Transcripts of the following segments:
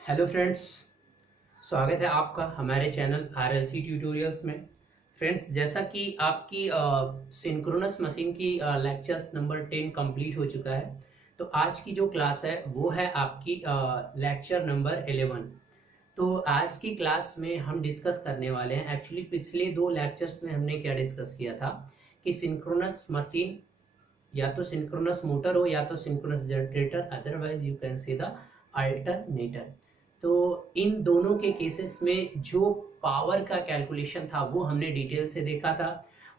Hello friends, स्वागत है आपका हमारे चैनल आरएलसी ट्यूटोरियल्स में। फ्रेंड्स, जैसा कि आपकी सिंक्रोनस मशीन की लेक्चर्स नंबर 10 कंप्लीट हो चुका है, तो आज की जो क्लास है वो है आपकी लेक्चर नंबर 11। तो आज की क्लास में हम डिस्कस करने वाले हैं, एक्चुअली पिछले दो लेक्चर्स में हमने क्या डिस्कस किया था कि सिंक्रोनस मशीन या तो सिंक्रोनस मोटर हो या तो synchronous generator, otherwise you can say the alternator. तो इन दोनों के केसेस में जो पावर का कैलकुलेशन था वो हमने डिटेल से देखा था,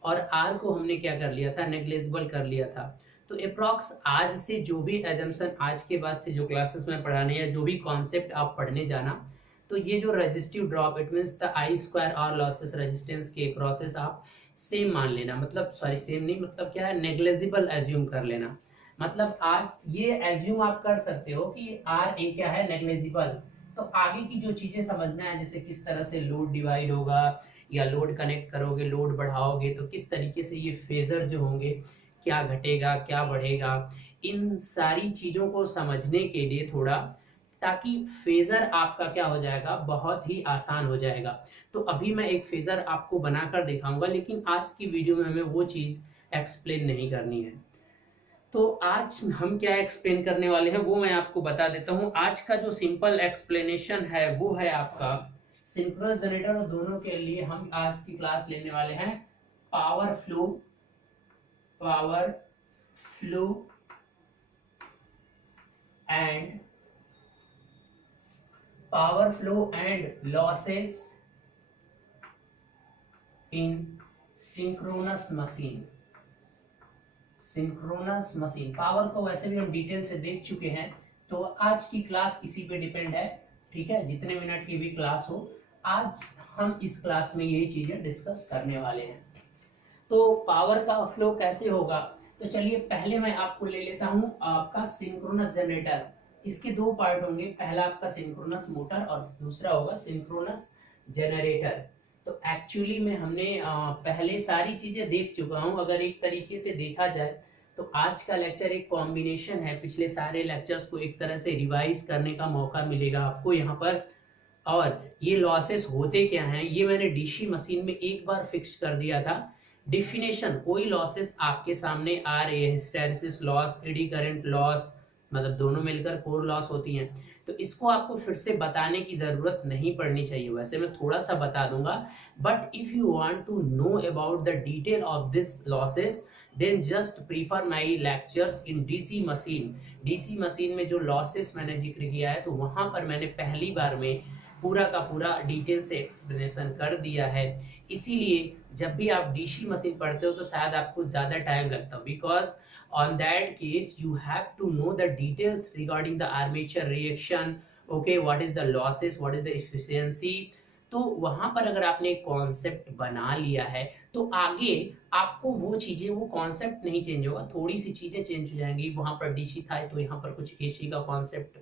और आर को हमने क्या कर लिया था, नेग्लेजिबल कर लिया था। तो अप्रॉक्स आज से जो भी एजम्पशन, आज के बाद से जो क्लासेस में पढ़ाने या जो भी कॉन्सेप्ट आप पढ़ने जाना, तो ये जो resistive drop, it means the I square R losses resistance के क्रॉसेस आप सेम मान लेना, मतलब सॉरी सेम नहीं, मतलब क्या है, नेग्लेजिबल एज्यूम कर लेना। मतलब आज ये एज्यूम आप कर सकते हो कि आर ए क्या है, नेग्लेजिबल। तो आगे की जो चीजें समझना है, जैसे किस तरह से लोड डिवाइड होगा या लोड कनेक्ट करोगे, लोड बढ़ाओगे तो किस तरीके से ये फेजर जो होंगे, क्या घटेगा क्या बढ़ेगा, इन सारी चीजों को समझने के लिए थोड़ा, ताकि फेजर आपका क्या हो जाएगा, बहुत ही आसान हो जाएगा। तो अभी मैं एक फेजर आपको बनाकर दिखाऊंगा, लेकिन आज की वीडियो में हमें वो चीज एक्सप्लेन नहीं करनी है। तो आज हम क्या एक्सप्लेन करने वाले हैं वो मैं आपको बता देता हूं। आज का जो सिंपल एक्सप्लेनेशन है वो है आपका सिंक्रोनस जनरेटर, और दोनों के लिए हम आज की क्लास लेने वाले हैं power flow, power flow and power flow and losses in synchronous machine. Synchronous machine power को वैसे भी हम डिटेल से देख चुके हैं, तो आज की क्लास इसी पे डिपेंड है। ठीक है, जितने मिनट की भी क्लास हो, आज हम इस क्लास में यही चीजें डिस्कस करने वाले हैं। तो पावर का फ्लो कैसे होगा, तो चलिए पहले मैं आपको ले लेता हूं आपका सिंक्रोनस जनरेटर। इसके दो पार्ट होंगे, पहला आपका सिंक्रोनस मोटर और दूसरा होगा सिंक्रोनस जनरेटर। तो एक्चुअली में हमने पहले सारी चीजें देख चुका हूं। अगर एक तरीके से देखा जाए तो आज का लेक्चर एक कॉम्बिनेशन है, पिछले सारे लेक्चर्स को एक तरह से रिवाइज करने का मौका मिलेगा आपको यहाँ पर। और ये लॉसेस होते क्या हैं, ये मैंने डीसी मशीन में एक बार फिक्स कर दिया था। डिफिनेशन, कोई लॉसेस आपके सामने आ रही है, hysteresis loss, eddy current loss, मतलब दोनों मिलकर कोर लॉस होती हैं, तो इसको आपको फिर से बताने की जरूरत नहीं पड़नी चाहिए। वैसे मैं थोड़ा सा बता दूंगा, but if you want to know about the detail of this losses, then just prefer my lectures in DC machine. DC machine में जो लॉसेस मैंने जिक्र किया है, तो वहां पर मैंने पहली बार में पूरा का पूरा डिटेल से एक्सप्लेनेशन कर दिया है। इसीलिए जब भी आप डीसी मशीन पढ़ते हो तो शायद आपको ज्यादा टाइम लगता हो, because on that case you have to know the details regarding the armature reaction, okay, what is the losses, what is the efficiency। तो वहां पर अगर आपने एक कॉन्सेप्ट बना लिया है, तो आगे आपको वो चीजें, वो कॉन्सेप्ट नहीं चेंज होगा, थोड़ी सी चीजें चेंज हो जाएंगी। वहां पर डीसी था तो यहाँ पर कुछ एसी का कॉन्सेप्ट,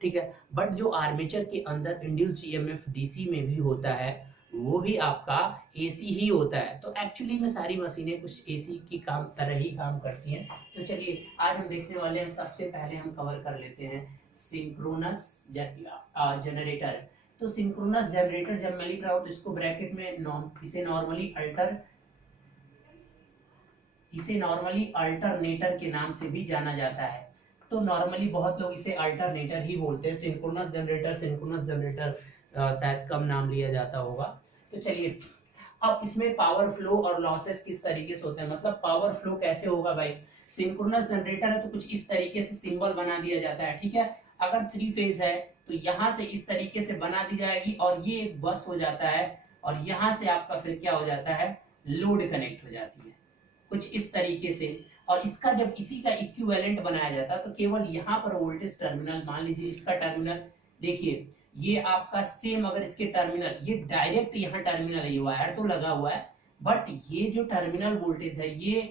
ठीक है, बट जो आर्मेचर के अंदर इंड्यूस्ड ईएमएफ डीसी में भी होता है, वो भी आपका एसी ही होता है। तो एक्चुअली में सारी मशीनें कुछ एसी की काम तरह ही काम करती हैं। तो चलिए आज हम देखने वाले हैं, सबसे पहले हम कवर कर लेते हैं सिंक्रोनस जनरेटर। तो सिंक्रोनस जनरेटर जब मैं लिख रहा हूं तो इसको ब्रैकेट में इसे नॉर्मली अल्टरनेटर के नाम से भी जाना जाता है। तो नॉर्मली बहुत लोग इसे अल्टरनेटर ही बोलते हैं। सिंक्रोनस जनरेटर शायद कम नाम लिया जाता होगा। तो चलिए, अब इसमें पावर फ्लो और लॉसेस किस तरीके से होते हैं, मतलब पावर फ्लो कैसे होगा भाई। सिंक्रोनस जनरेटर है तो कुछ इस तरीके से सिंबल बना दिया जाता है, ठीक है। अगर 3 फेज है तो यहाँ से इस तरीके से बना दी जाएगी, और ये एक बस हो जाता है, और यहाँ से आपका फिर क्या हो जाता है, लोड कनेक्ट हो जाती है कुछ इस तरीके से। और इसका जब इसी का इक्विवेलेंट बनाया जाता है, तो केवल यहाँ पर वोल्टेज टर्मिनल, मान लीजिए इसका टर्मिनल देखिए, ये आपका सेम, अगर इसके टर्मिनल, ये डायरेक्ट यहाँ टर्मिनल है, ये वायर तो लगा हुआ है, बट ये जो टर्मिनल वोल्टेज है ये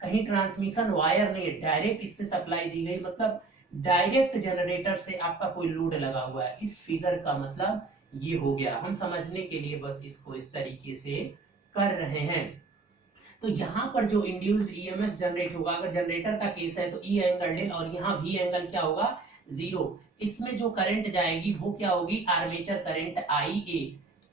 कहीं ट्रांसमिशन वायर नहीं है, डायरेक्ट इससे सप्लाई दी गई, मतलब डायरेक्ट जनरेटर से आपका कोई लोड लगा हुआ है। इस फिगर का मतलब ये हो गया, हम समझने के लिए बस इसको इस तरीके से कर रहे हैं। तो यहाँ पर जो इंड्यूस्ड ईएमएफ जनरेट होगा, अगर जनरेटर का केस है तो ई एंगल डेल, और यहाँ वी एंगल क्या होगा, 0। इसमें जो करंट जाएगी वो क्या होगी, आर्मेचर करंट IA।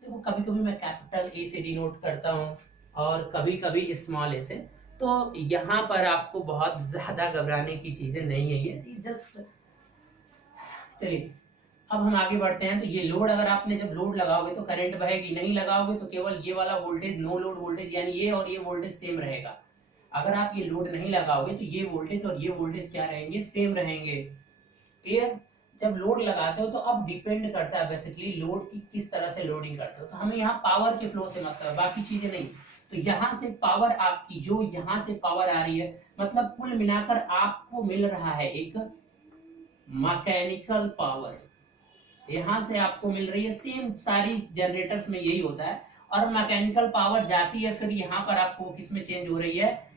देखो कभी कभी मैं कैपिटल A से डिनोट करता हूँ और कभी कभी स्मॉल a से, तो यहाँ पर आपको बहुत ज्यादा घबराने की चीजें नहीं है, ये जस्ट। चलिए अब हम आगे बढ़ते हैं। तो ये लोड, अगर आपने जब लोड लगाओगे तो करंट बहेगी, नहीं लगाओगे तो केवल ये वाला वोल्टेज, नो लोड वोल्टेज, यानी ये और ये वोल्टेज सेम रहेगा। अगर आप ये लोड नहीं लगाओगे तो ये वोल्टेज और ये वोल्टेज क्या रहेंगे, सेम रहेंगे। क्लियर। जब लोड लगाते हो तो अब डिपेंड करता है बेसिकली लोड की किस तरह से लोडिंग करते हो। तो हमें यहाँ पावर के फ्लो से मतलब है, बाकी चीजें नहीं। तो यहाँ से पावर आपकी जो यहाँ से पावर आ रही है, मतलब कुल मिलाकर आपको मिल रहा है एक मैकेनिकल पावर, यहाँ से आपको मिल रही है। सेम सारी जनरेटर्स में यही होता है। और मैकेनिकल पावर जाती है फिर यहाँ पर आपको किस में चेंज हो रही है,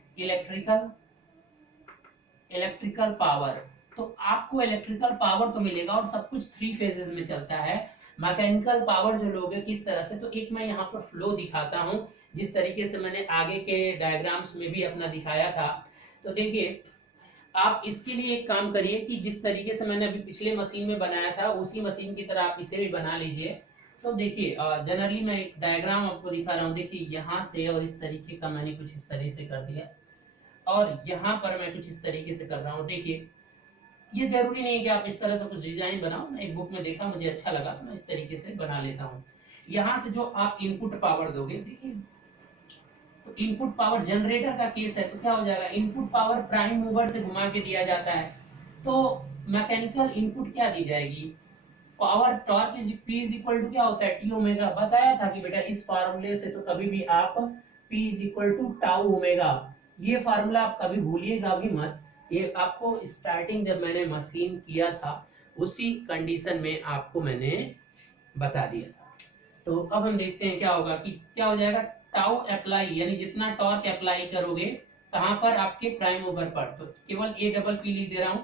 इलेक्ट्रिकल पावर। तो आपको इलेक्ट्रिकल पावर तो मिलेगा और सब कुछ 3 फेजेस में चलता है। मैकेनिकल पावर जो लोगे किस तरह से, तो एक मैं यहाँ पर फ्लो दिखाता हूँ जिस तरीके से मैंने आगे के डायग्राम्स में भी अपना दिखाया था। तो देखिए आप इसके लिए एक काम करिए कि जिस तरीके से मैंने अभी पिछले मशीन में बनाया था उसी मशीन की तरह आप इसे भी बना लीजिए। तो देखिए जनरली मैं एक डायग्राम आपको दिखा रहा हूँ। देखिए यहाँ से और इस तरीके का मैंने कुछ इस तरीके से कर दिया और यहाँ पर मैं कुछ इस तरीके से कर रहा हूँ। देखिए ये जरूरी नहीं है कि आप इस तरह से कुछ डिजाइन बनाओ, मैं एक बुक में देखा मुझे अच्छा लगा तो मैं इस तरीके से बना लेता हूँ। यहाँ से जो आप इनपुट पावर दोगे, देखिए तो इनपुट पावर जनरेटर का केस है तो क्या हो जाएगा, इनपुट पावर प्राइम मूवर से घुमा के दिया जाता है। तो मैकेनिकल इनपुट क्या दी जाएगी, power torque is P is equal to क्या होता है, T ओमेगा। बताया था कि बेटा इस फार्मूले से तो कभी भी आप P is equal to tau omega, ये फार्मूला आप कभी भूलिएगा भी मत। ये आपको स्टार्टिंग जब मैंने मशीन किया था उसी कंडीशन में आपको मैंने बता दिया था। तो अब हम देखते हैं क्या होगा, कि क्या हो जाएगा, टाउ अप्लाई, यानी जितना टॉर्क अप्लाई करोगे कहां पर, आपके प्राइम मूवर पर। तो केवल A डबल P लिख दे रहा हूं,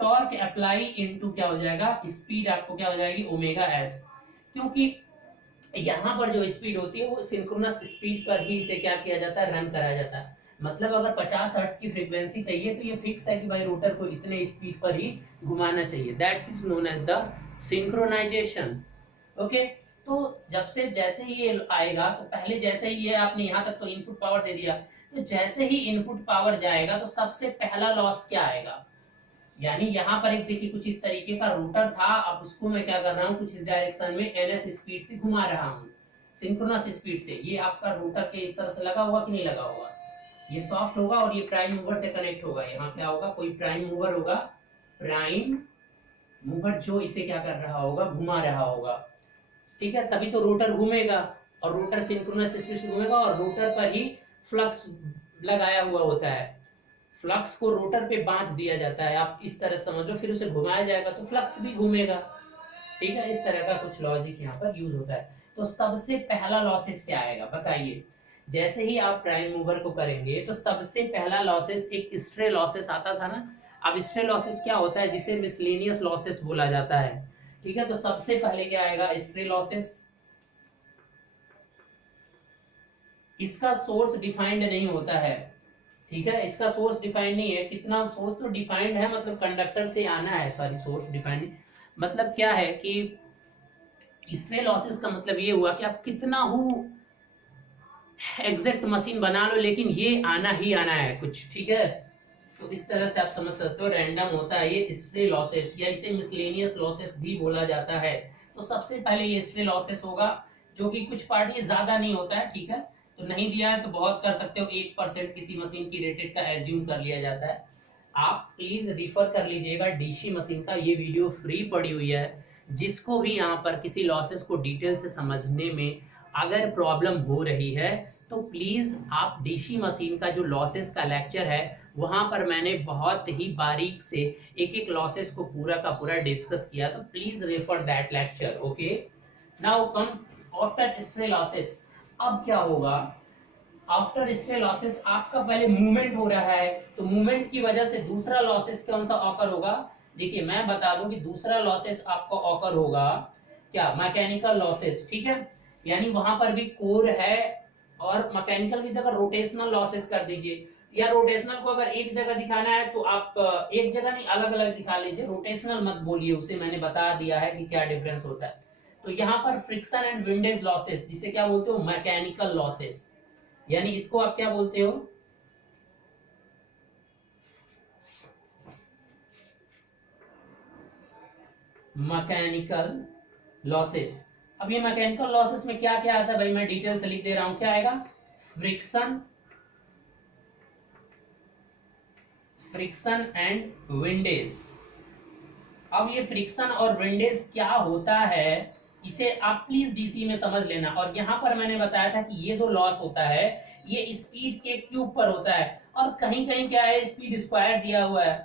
टॉर्क अप्लाई इनटू क्या हो जाएगा, स्पीड आपको क्या हो जाएगी, ओमेगा एस। क्योंकि यहाँ पर जो स्पीड होती है वो सिंक्रोनस स्पीड पर ही इसे क्या किया जाता है, रन कराया जाता है। मतलब अगर 50 हर्ट्ज की फ्रीक्वेंसी चाहिए तो ये फिक्स है कि भाई रोटर को इतने स्पीड पर ही घुमाना चाहिए। That is known as the synchronization. Okay. तो जब से जैसे ही ये आएगा तो पहले जैसे ही ये आपने यहाँ तक तो इनपुट पावर दे दिया, तो जैसे ही इनपुट पावर जाएगा तो सबसे पहला लॉस क्या आएगा, यानी यहाँ पर एक देखिए कुछ इस तरीके का रोटर था, अब उसको मैं क्या कर रहा हूँ, कुछ इस डायरेक्शन में ns स्पीड से घुमा रहा हूँ, सिंक्रोनस स्पीड से। ये आपका रोटर के इस तरह से लगा हुआ कि नहीं लगा हुआ, ये सॉफ्ट होगा और ये प्राइम मूवर से कनेक्ट होगा। यहाँ क्या होगा, कोई प्राइम मूवर होगा, प्राइम मूवर जो इसे क्या कर रहा होगा, घुमा रहा होगा। ठीक है, तभी तो रोटर घूमेगा और रोटर सिंक्रोनस स्पीड से घूमेगा और रोटर पर ही फ्लक्स लगाया हुआ होता है। फ्लक्स को रोटर पे बांध दिया जाता है, आप इस तरह समझ लो, फिर उसे घुमाया जाएगा तो फ्लक्स भी घूमेगा। ठीक है, इस तरह का कुछ लॉजिक यहाँ पर यूज होता है। तो सबसे पहला लॉसेस क्या आएगा बताइए, जैसे ही आप प्राइम मूवर को करेंगे तो सबसे पहला लॉसेस एक स्ट्रे लॉसेस आता था ना। अब स्ट्रे लॉसेस क्या होता है, जिसे मिसलेनियस लॉसेस बोला जाता है। ठीक है, तो सबसे पहले क्या आएगा, स्ट्रे लॉसेस। इसका सोर्स डिफाइंड नहीं होता है। ठीक है, इसका सोर्स डिफाइंड नहीं है, कितना सोर्स तो डिफाइंड है, मतलब कंडक्टर से आना है, सॉरी सोर्स डिफाइंड मतलब क्या है कि स्ट्रे लॉसेस का मतलब ये हुआ कि आप कितना हो एग्जैक्ट मशीन बना लो लेकिन ये आना ही आना है कुछ। ठीक है, तो इस तरह से आप समझ सकते हो, रैंडम होता है ये स्ट्रे लॉसेस, या इसे मिसलेनियस लॉसेस भी बोला जाता है। तो सबसे पहले ये स्ट्रे लॉसेस होगा, जो कि कुछ पार्ट ये ज्यादा नहीं होता है। ठीक है, तो नहीं दिया है तो बहुत कर सकते हो, 1% किसी मशीन की रेटेड का एज्यूम कर लिया जाता है। आप प्लीज रिफर कर लीजिएगा डीसी मशीन का, ये वीडियो फ्री पड़ी हुई है। जिसको भी यहाँ पर किसी लॉसेस को डिटेल से समझने में अगर प्रॉब्लम हो रही है तो प्लीज आप डीसी मशीन का जो लॉसेस का लेक्चर है वहां पर मैंने बहुत ही बारीक से एक एक लॉसेस को पूरा का पूरा डिस्कस किया, तो please refer that lecture. Okay, now come after stray losses. अब क्या होगा, आफ्टर स्ट्रे लॉसेस आपका पहले मूवमेंट हो रहा है, तो मूवमेंट की वजह से दूसरा लॉसेस कौन सा ऑकर होगा, देखिए मैं बता दूं कि दूसरा लॉसेस आपका ऑकर होगा क्या, मैकेनिकल लॉसेस। ठीक है, यानी वहां पर भी कोर है और मैकेनिकल की जगह रोटेशनल लॉसेस कर दीजिए। या रोटेशनल को अगर एक जगह दिखाना है तो आप एक जगह नहीं अलग अलग दिखा लीजिए, रोटेशनल मत बोलिए उसे, मैंने बता दिया है कि क्या डिफरेंस होता है। तो यहाँ पर फ्रिक्शन एंड विंडेज लॉसेस, जिसे क्या बोलते हो, मैकेनिकल लॉसेस, यानी इसको आप क्या बोलते हो, मैकेनिकल लॉसेस। अब ये मैकेनिकल लॉसेस में क्या क्या आता है भाई, मैं डिटेल से लिख दे रहा हूं, क्या आएगा, फ्रिक्शन, फ्रिक्शन एंड विंडेज। अब ये फ्रिक्शन और विंडेज क्या होता है, इसे आप प्लीज डीसी में समझ लेना। और यहां पर मैंने बताया था कि ये जो लॉस होता है ये स्पीड के क्यूब पर होता है, और कहीं कहीं क्या है, स्पीड स्क्वायर दिया हुआ है।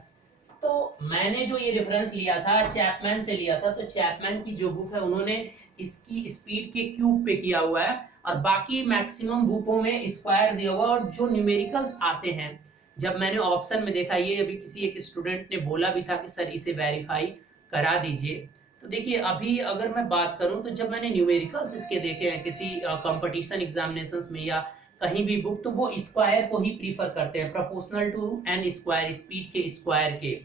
तो मैंने जो ये रेफरेंस लिया था चैपमैन से लिया था, तो चैपमैन की जो बुक है उन्होंने इसकी स्पीड के क्यूब पे किया हुआ है, और बाकी मैक्सिमम बुकों में स्क्वायर दिया हुआ है। और जो न्यूमेरिकल्स आते हैं, जब मैंने ऑप्शन में देखा, ये अभी किसी एक स्टूडेंट ने बोला भी था कि सर इसे वेरीफाई करा दीजिए, तो देखिए अभी अगर मैं बात करूं तो जब मैंने न्यूमेरिकल्स इसके देखे हैं किसी कंपटीशन एग्जामिनेशंस में या कहीं भी बुक, तो वो स्क्वायर को ही प्रीफर करते हैं, proportional to N square, speed के स्क्वायर के।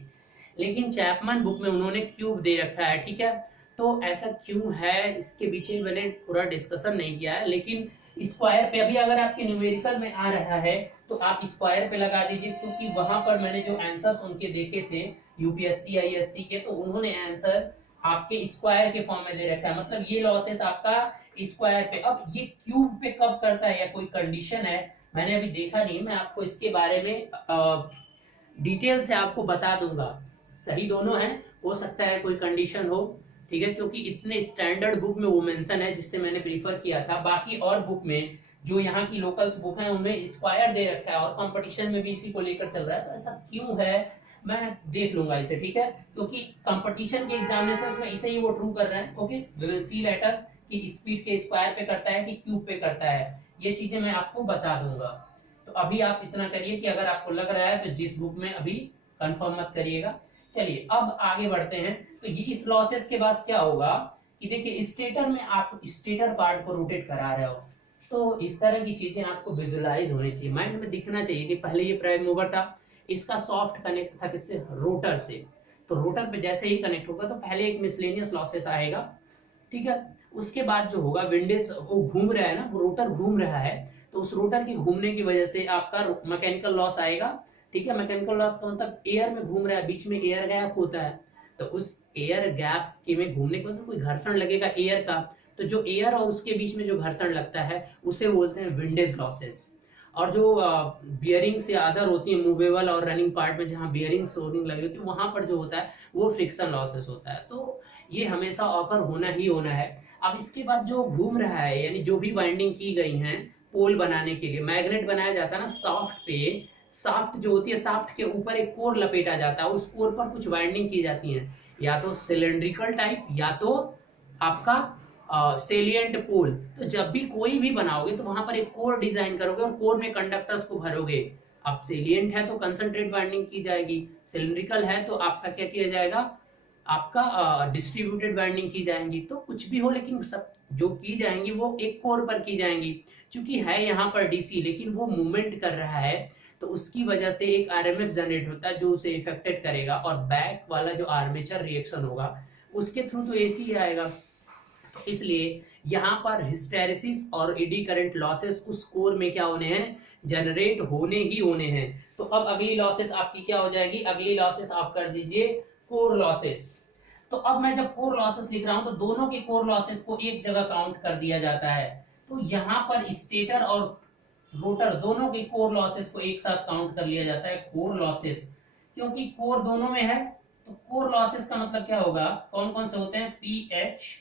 लेकिन चैपमैन बुक में उन्होंने क्यूब दे रखा है, ठीक है। तो ऐसा क्यों है, इसके पीछे मैंने पूरा डिस्कशन नहीं किया है, लेकिन स्क्वायर पे अभी अगर आपके न्यूमेरिकल में आ रहा है तो आप स्क्वायर पे लगा दीजिए, क्योंकि वहां पर मैंने जो आंसर्स उनके देखे थे यूपीएससी आईएससी के, तो उन्होंने आंसर आपके स्क्वायर के फॉर्म में दे रखा है, मतलब ये लॉसेस आपका स्क्वायर पे। अब ये क्यूब पे कब करता है या कोई कंडीशन है, मैंने अभी देखा नहीं, मैं आपको इसके बारे में डिटेल से आपको बता दूंगा। सही दोनों है, हो सकता है कोई कंडीशन हो, ठीक है, क्योंकि इतने स्टैंडर्ड बुक में वो मेंशन है जिससे मैंने प्रीफर किया था। बाकी और बुक में जो यहाँ की लोकल्स बुक है उनमें स्क्वायर दे रखा है, और कंपटीशन में भी इसी को लेकर चल रहा है, तो ऐसा क्यों है मैं देख लूंगा इसे, ठीक है, क्योंकि कंपटीशन के एग्जामिनेशंस में इसे ही वो ट्रू कर रहे हैं। Okay, we will see later कि स्पीड के स्क्वायर पे करता है कि क्यूब पे करता है, ये चीजें मैं आपको बता दूंगा। तो अभी आप इतना करिए कि अगर आपको लग रहा है तो जिस बुक में अभी कंफर्म मत करिएगा। चलिए अब आगे बढ़ते हैं। तो ये इस लॉसेस के बाद क्या होगा कि देखिए स्टेटर में आप स्टेटर पार्ट को रोटेट करा रहे हो, तो इस तरह की चीजें आपको विजुअलाइज होनी चाहिए, माइंड में दिखना चाहिए कि पहले ये प्राइम मूवर था, इसका सॉफ्ट कनेक्ट था किससे, रोटर से। तो रोटर पे जैसे ही कनेक्ट होगा तो पहले एक मिसलेनियस लॉसेस आएगा, ठीक है। उसके बाद जो होगा, विंडेज वो घूम रहा है ना, वो रोटर घूम रहा है, तो उस रोटर के घूमने की वजह से आपका मैकेनिकल लॉस आएगा, ठीक है। मैकेनिकल लॉस का मतलब एयर में घूम रहा है, बीच में एयर गैप होता है, तो उस एयर गैप के में घूमने की वजह से कोई घर्षण लगेगा एयर का, तो जो एयर और उसके बीच में जो घर्षण लगता है उसे बोलते हैं विंडेज लॉसेस। और जो बियरिंग से अदर होती है मूवेबल और रनिंग पार्ट में, जहां बियरिंग सोरिंग लगी होती है, वहां पर जो होता है वो फ्रिक्शन लॉसेस होता है। तो ये हमेशा ऑकर होना ही होना है। अब इसके बाद जो घूम रहा है, यानी जो भी वाइंडिंग की गई है पोल बनाने के लिए, मैग्नेट बनाया जाता है ना साफ्ट पे, साफ्ट जो होती है, साफ्ट के ऊपर एक कोर लपेटा जाता है, उस कोर पर कुछ वाइंडिंग की जाती है, या तो सिलेंड्रिकल टाइप या तो आपका सेलिएंट पोल। तो जब भी कोई भी बनाओगे तो वहां पर एक कोर डिजाइन करोगे और कोर में कंडक्टर्स को भरोगे। अब सेलिएंट है तो कंसंट्रेट वाइंडिंग की जाएगी, सिलिंड्रिकल है तो आपका क्या किया जाएगा, आपका डिस्ट्रीब्यूटेड वाइंडिंग की जाएंगी। तो कुछ भी हो, लेकिन सब जो की जाएंगी वो एक कोर पर की जाएंगी। क्योंकि है यहाँ पर डीसी लेकिन वो मूवमेंट कर रहा है, तो उसकी वजह से एक आरएमएफ जनरेट होता है जो उसे इफेक्टेड करेगा, और बैक वाला जो आर्मेचर रिएक्शन होगा उसके थ्रू तो एसी आएगा। तो इसलिए यहाँ पर हिस्टेरेसिस और एडी करंट लॉसेस उस कोर में क्या होने हैं, जनरेट होने ही होने हैं। तो अब अगली लॉसेस आपकी क्या हो जाएगी, अगली लॉसेस आप कर दीजिए कोर लॉसेस। तो अब मैं जब कोर लॉसेस लिख रहा हूं तो दोनों के कोर लॉसेस को एक जगह काउंट कर दिया जाता है। तो यहाँ पर स्टेटर और रोटर दोनों के कोर लॉसेस को एक साथ काउंट कर लिया जाता है कोर लॉसेस, क्योंकि कोर दोनों में है। तो कोर लॉसेस का मतलब क्या होगा, कौन कौन से होते हैं, pH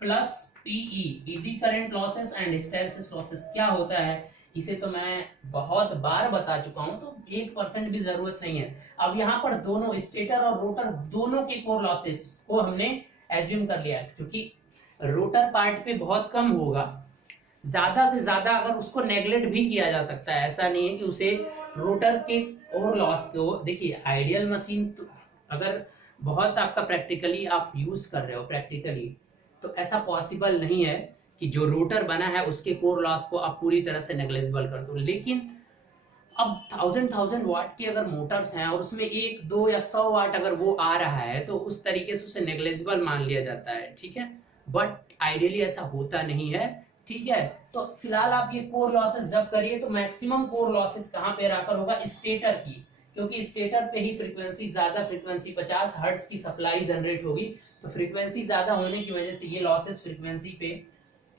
plus PE, eddy current losses and hysteresis losses. क्या होता है इसे तो मैं बहुत बार बता चुका हूं, तो 1% भी जरूरत नहीं है। अब यहाँ पर दोनों स्टेटर और रोटर दोनों के कोर लॉसेस को हमने एज्यूम कर लिया है, क्योंकि रोटर पार्ट पे बहुत कम होगा, ज्यादा से ज्यादा अगर उसको नेग्लेक्ट भी किया जा सकता है, ऐसा नहीं है कि उसे रोटर के कोर लॉस को, देखिए आइडियल मशीन तो अगर बहुत आपका प्रैक्टिकली आप यूज कर रहे हो प्रैक्टिकली, तो ऐसा पॉसिबल नहीं है कि जो रोटर बना है उसके कोर लॉस को आप पूरी तरह से नेग्लेजिबल कर दो। लेकिन अब 1000 वाट की अगर मोटर्स हैं और उसमें 1 2 या 100 वाट अगर वो आ रहा है तो उस तरीके से उसे नेग्लेजिबल मान लिया जाता है, ठीक है। बट आइडियली ऐसा होता नहीं है, ठीक है। तो फिलहाल आप ये कोर लॉसेस जब करिए तो मैक्सिमम कोर लॉसेस कहाँ पे आकर होगा, स्टेटर की, क्योंकि स्टेटर पे ही फ्रीक्वेंसी ज्यादा, फ्रीक्वेंसी 50 हर्ट्ज की सप्लाई जनरेट होगी, तो फ्रीक्वेंसी ज्यादा होने की वजह से ये लॉसेस फ्रीक्वेंसी पे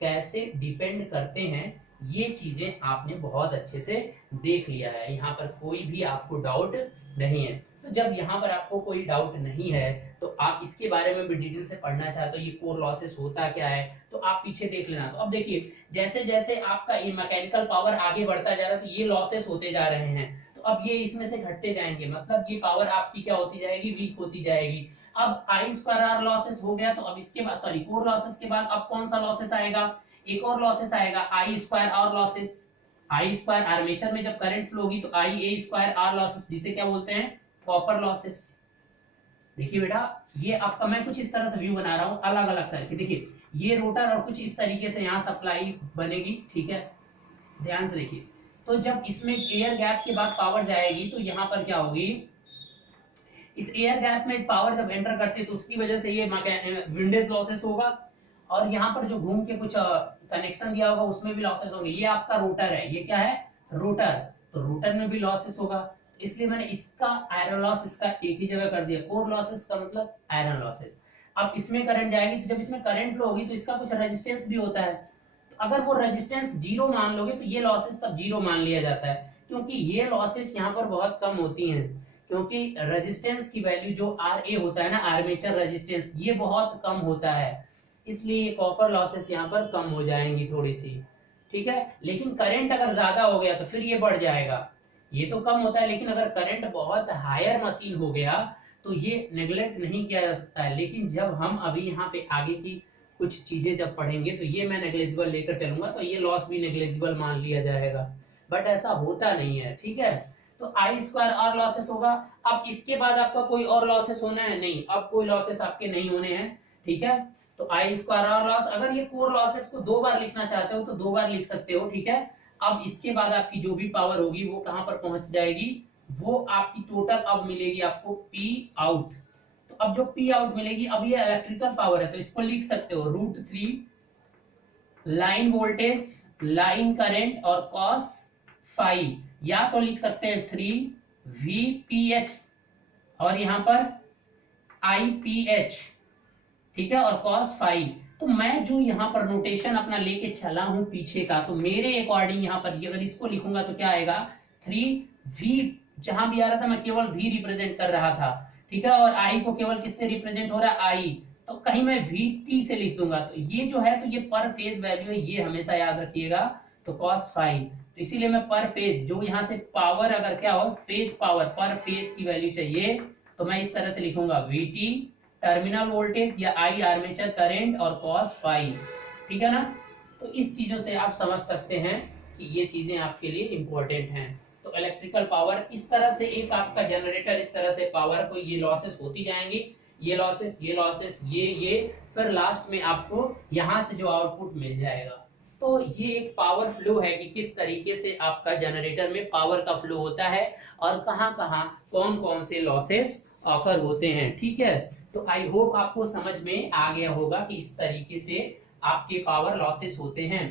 कैसे डिपेंड करते हैं, ये चीजें आपने बहुत अच्छे से देख लिया है, यहाँ पर कोई भी आपको डाउट नहीं है। तो जब यहाँ पर आपको कोई डाउट नहीं है तो आप इसके बारे में भी डिटेल से पढ़ना चाहते हो, ये कोर लॉसेस होता क्या है, तो आप पीछे देख लेना। तो अब देखिए जैसे जैसे आपका मैकेनिकल पावर आगे बढ़ता जा रहा है तो ये लॉसेस होते जा रहे हैं, तो अब ये इसमें से घटते जाएंगे, मतलब ये पावर आपकी क्या होती जाएगी, वीक होती जाएगी। अब आई स्क्वायर आर लॉसेस हो गया, तो अब इसके बाद सॉरी कोर लॉसेस के बाद अब कौन सा लॉसेस आएगा, एक और लॉसेस आएगा आई स्क्वायर आर लॉसेस। आई स्क्वायर आर्मेचर में जब करंट फ्लो होगी तो आई ए स्क्वायर आर लॉसेस, जिसे क्या बोलते हैं, कॉपर लॉसेस। देखिए बेटा ये आपका मैं कुछ इस तरह से व्यू बना रहा हूं अलग अलग करके, देखिए ये रोटर और कुछ इस तरीके से यहाँ सप्लाई बनेगी, ठीक है, ध्यान से देखिए। तो जब इसमें एयर गैप के बाद पावर जाएगी तो यहाँ पर क्या होगी, इस एयर गैप में पावर जब एंटर करती है तो उसकी वजह से ये विंडेज लॉसेस होगा, और यहाँ पर जो घूम के कुछ कनेक्शन दिया होगा उसमें भी लॉसेस होंगे। ये आपका रोटर है, ये क्या है, रोटर, तो रोटर में भी लॉसेस होगा, इसलिए मैंने इसका आयरन लॉस इसका एक ही जगह कर दिया, कोर लॉसेस का मतलब आयरन लॉसेस। अब इसमें करंट जाएगी तो जब इसमें करंट फ्लो होगी तो इसका कुछ रेजिस्टेंस भी होता है, तो अगर वो रेजिस्टेंस जीरो मान लोगे तो ये लॉसेस तब जीरो मान लिया जाता है, क्योंकि ये लॉसेस यहाँ पर बहुत कम होती हैं, क्योंकि रेजिस्टेंस की वैल्यू जो आर ए होता है ना, आर्मेचर रेजिस्टेंस, ये बहुत कम होता है, इसलिए कॉपर लॉसेस यहाँ पर कम हो जाएंगी थोड़ी सी, ठीक है। लेकिन करंट अगर ज्यादा हो गया तो फिर ये बढ़ जाएगा, ये तो कम होता है, लेकिन अगर करंट बहुत हायर मशीन हो गया तो ये नेग्लेक्ट नहीं किया जा सकता है। लेकिन जब हम अभी यहाँ पे आगे की कुछ चीजें जब पढ़ेंगे तो ये मैं नेग्लेजिबल लेकर चलूंगा, तो ये लॉस भी नेग्लेजिबल मान लिया जाएगा, बट ऐसा होता नहीं है, ठीक है। तो आई स्क्वायर आर लॉसेस होगा। अब इसके बाद आपका कोई और लॉसेस होना है नहीं, अब कोई लॉसेस आपके नहीं होने हैं, ठीक है। तो आई स्क्वायर आर लॉस, अगर ये कोर लॉसेस को दो बार लिखना चाहते हो तो दो बार लिख सकते हो, ठीक है। अब इसके बाद आपकी जो भी पावर होगी वो कहां पर पहुंच जाएगी, वो आपकी टोटल अब मिलेगी आपको पी आउट। तो अब जो पी आउट मिलेगी, अब ये इलेक्ट्रिकल पावर है तो इसको लिख सकते हो √3 लाइन वोल्टेज, लाइन करंट और कॉस फाई, या तो लिख सकते हैं 3 VPH और यहां पर IPH, ठीक है, और कॉस फाई। तो मैं जो यहाँ पर नोटेशन अपना लेके चला हूं पीछे का, तो मेरे अकॉर्डिंग यहाँ पर अगर इसको लिखूंगा तो क्या आएगा, 3V, जहां भी आ रहा था मैं केवल V रिप्रेजेंट कर रहा था, ठीक है, और I को केवल किससे रिप्रेजेंट हो रहा है, I, तो कहीं मैं VT से लिख दूंगा, तो ये जो है तो ये पर फेज वैल्यू है, ये हमेशा याद रखिएगा, तो कॉस फाई। तो इसीलिए मैं पर फेज जो यहाँ से पावर अगर क्या हो, फेज पावर पर फेज की वैल्यू चाहिए, तो मैं इस तरह से लिखूंगा VT टर्मिनल वोल्टेज या आई आर्मेचर करंट और कॉस फाई, ठीक है ना। तो इस चीजों से आप समझ सकते हैं कि ये चीजें आपके लिए इंपॉर्टेंट हैं। तो इलेक्ट्रिकल पावर इस तरह से, एक आपका जनरेटर इस तरह से पावर को, ये लॉसेस होती जाएंगी, ये लॉसेस, ये लॉसेस, ये फिर लास्ट में आपको यहाँ से जो आउटपुट मिल जाएगा। तो ये एक पावर फ्लो है कि किस तरीके से आपका जनरेटर में पावर का फ्लो होता है और कहाँ कहाँ कौन कौन से लॉसेस ऑकर होते हैं, ठीक है। तो आई होप आपको समझ में आ गया होगा कि इस तरीके से आपके पावर लॉसेस होते हैं।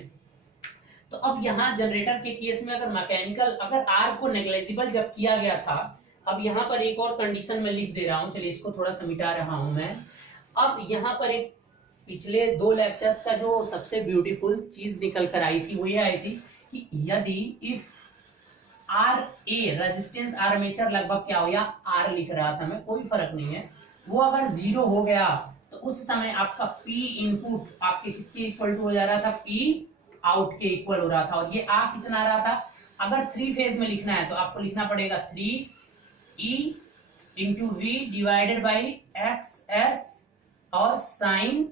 तो अब यहाँ जनरेटर के केस में अगर मैकेनिकल, अगर आर को नेग्लेजिबल जब किया गया था, अब यहाँ पर एक और कंडीशन में लिख दे रहा हूँ, चलिए इसको थोड़ा सा मिटा रहा हूं मैं। अब यहाँ पर एक पिछले 2 लेक्चर्स का जो सबसे ब्यूटीफुल चीज निकल कर आई थी वो ये आई थी कि यदि if R A resistance armature लगभग क्या हो, या आर लिख रहा था मैं, कोई फर्क नहीं है, वो अगर 0 हो गया तो उस समय आपका पी इनपुट आपके किसके इक्वल टू हो जा रहा था, पी आउट के इक्वल हो रहा था, और ये आ कितना आ रहा था, अगर 3 फेज में लिखना है तो आपको लिखना पड़ेगा 3E into V divided by XS और साइन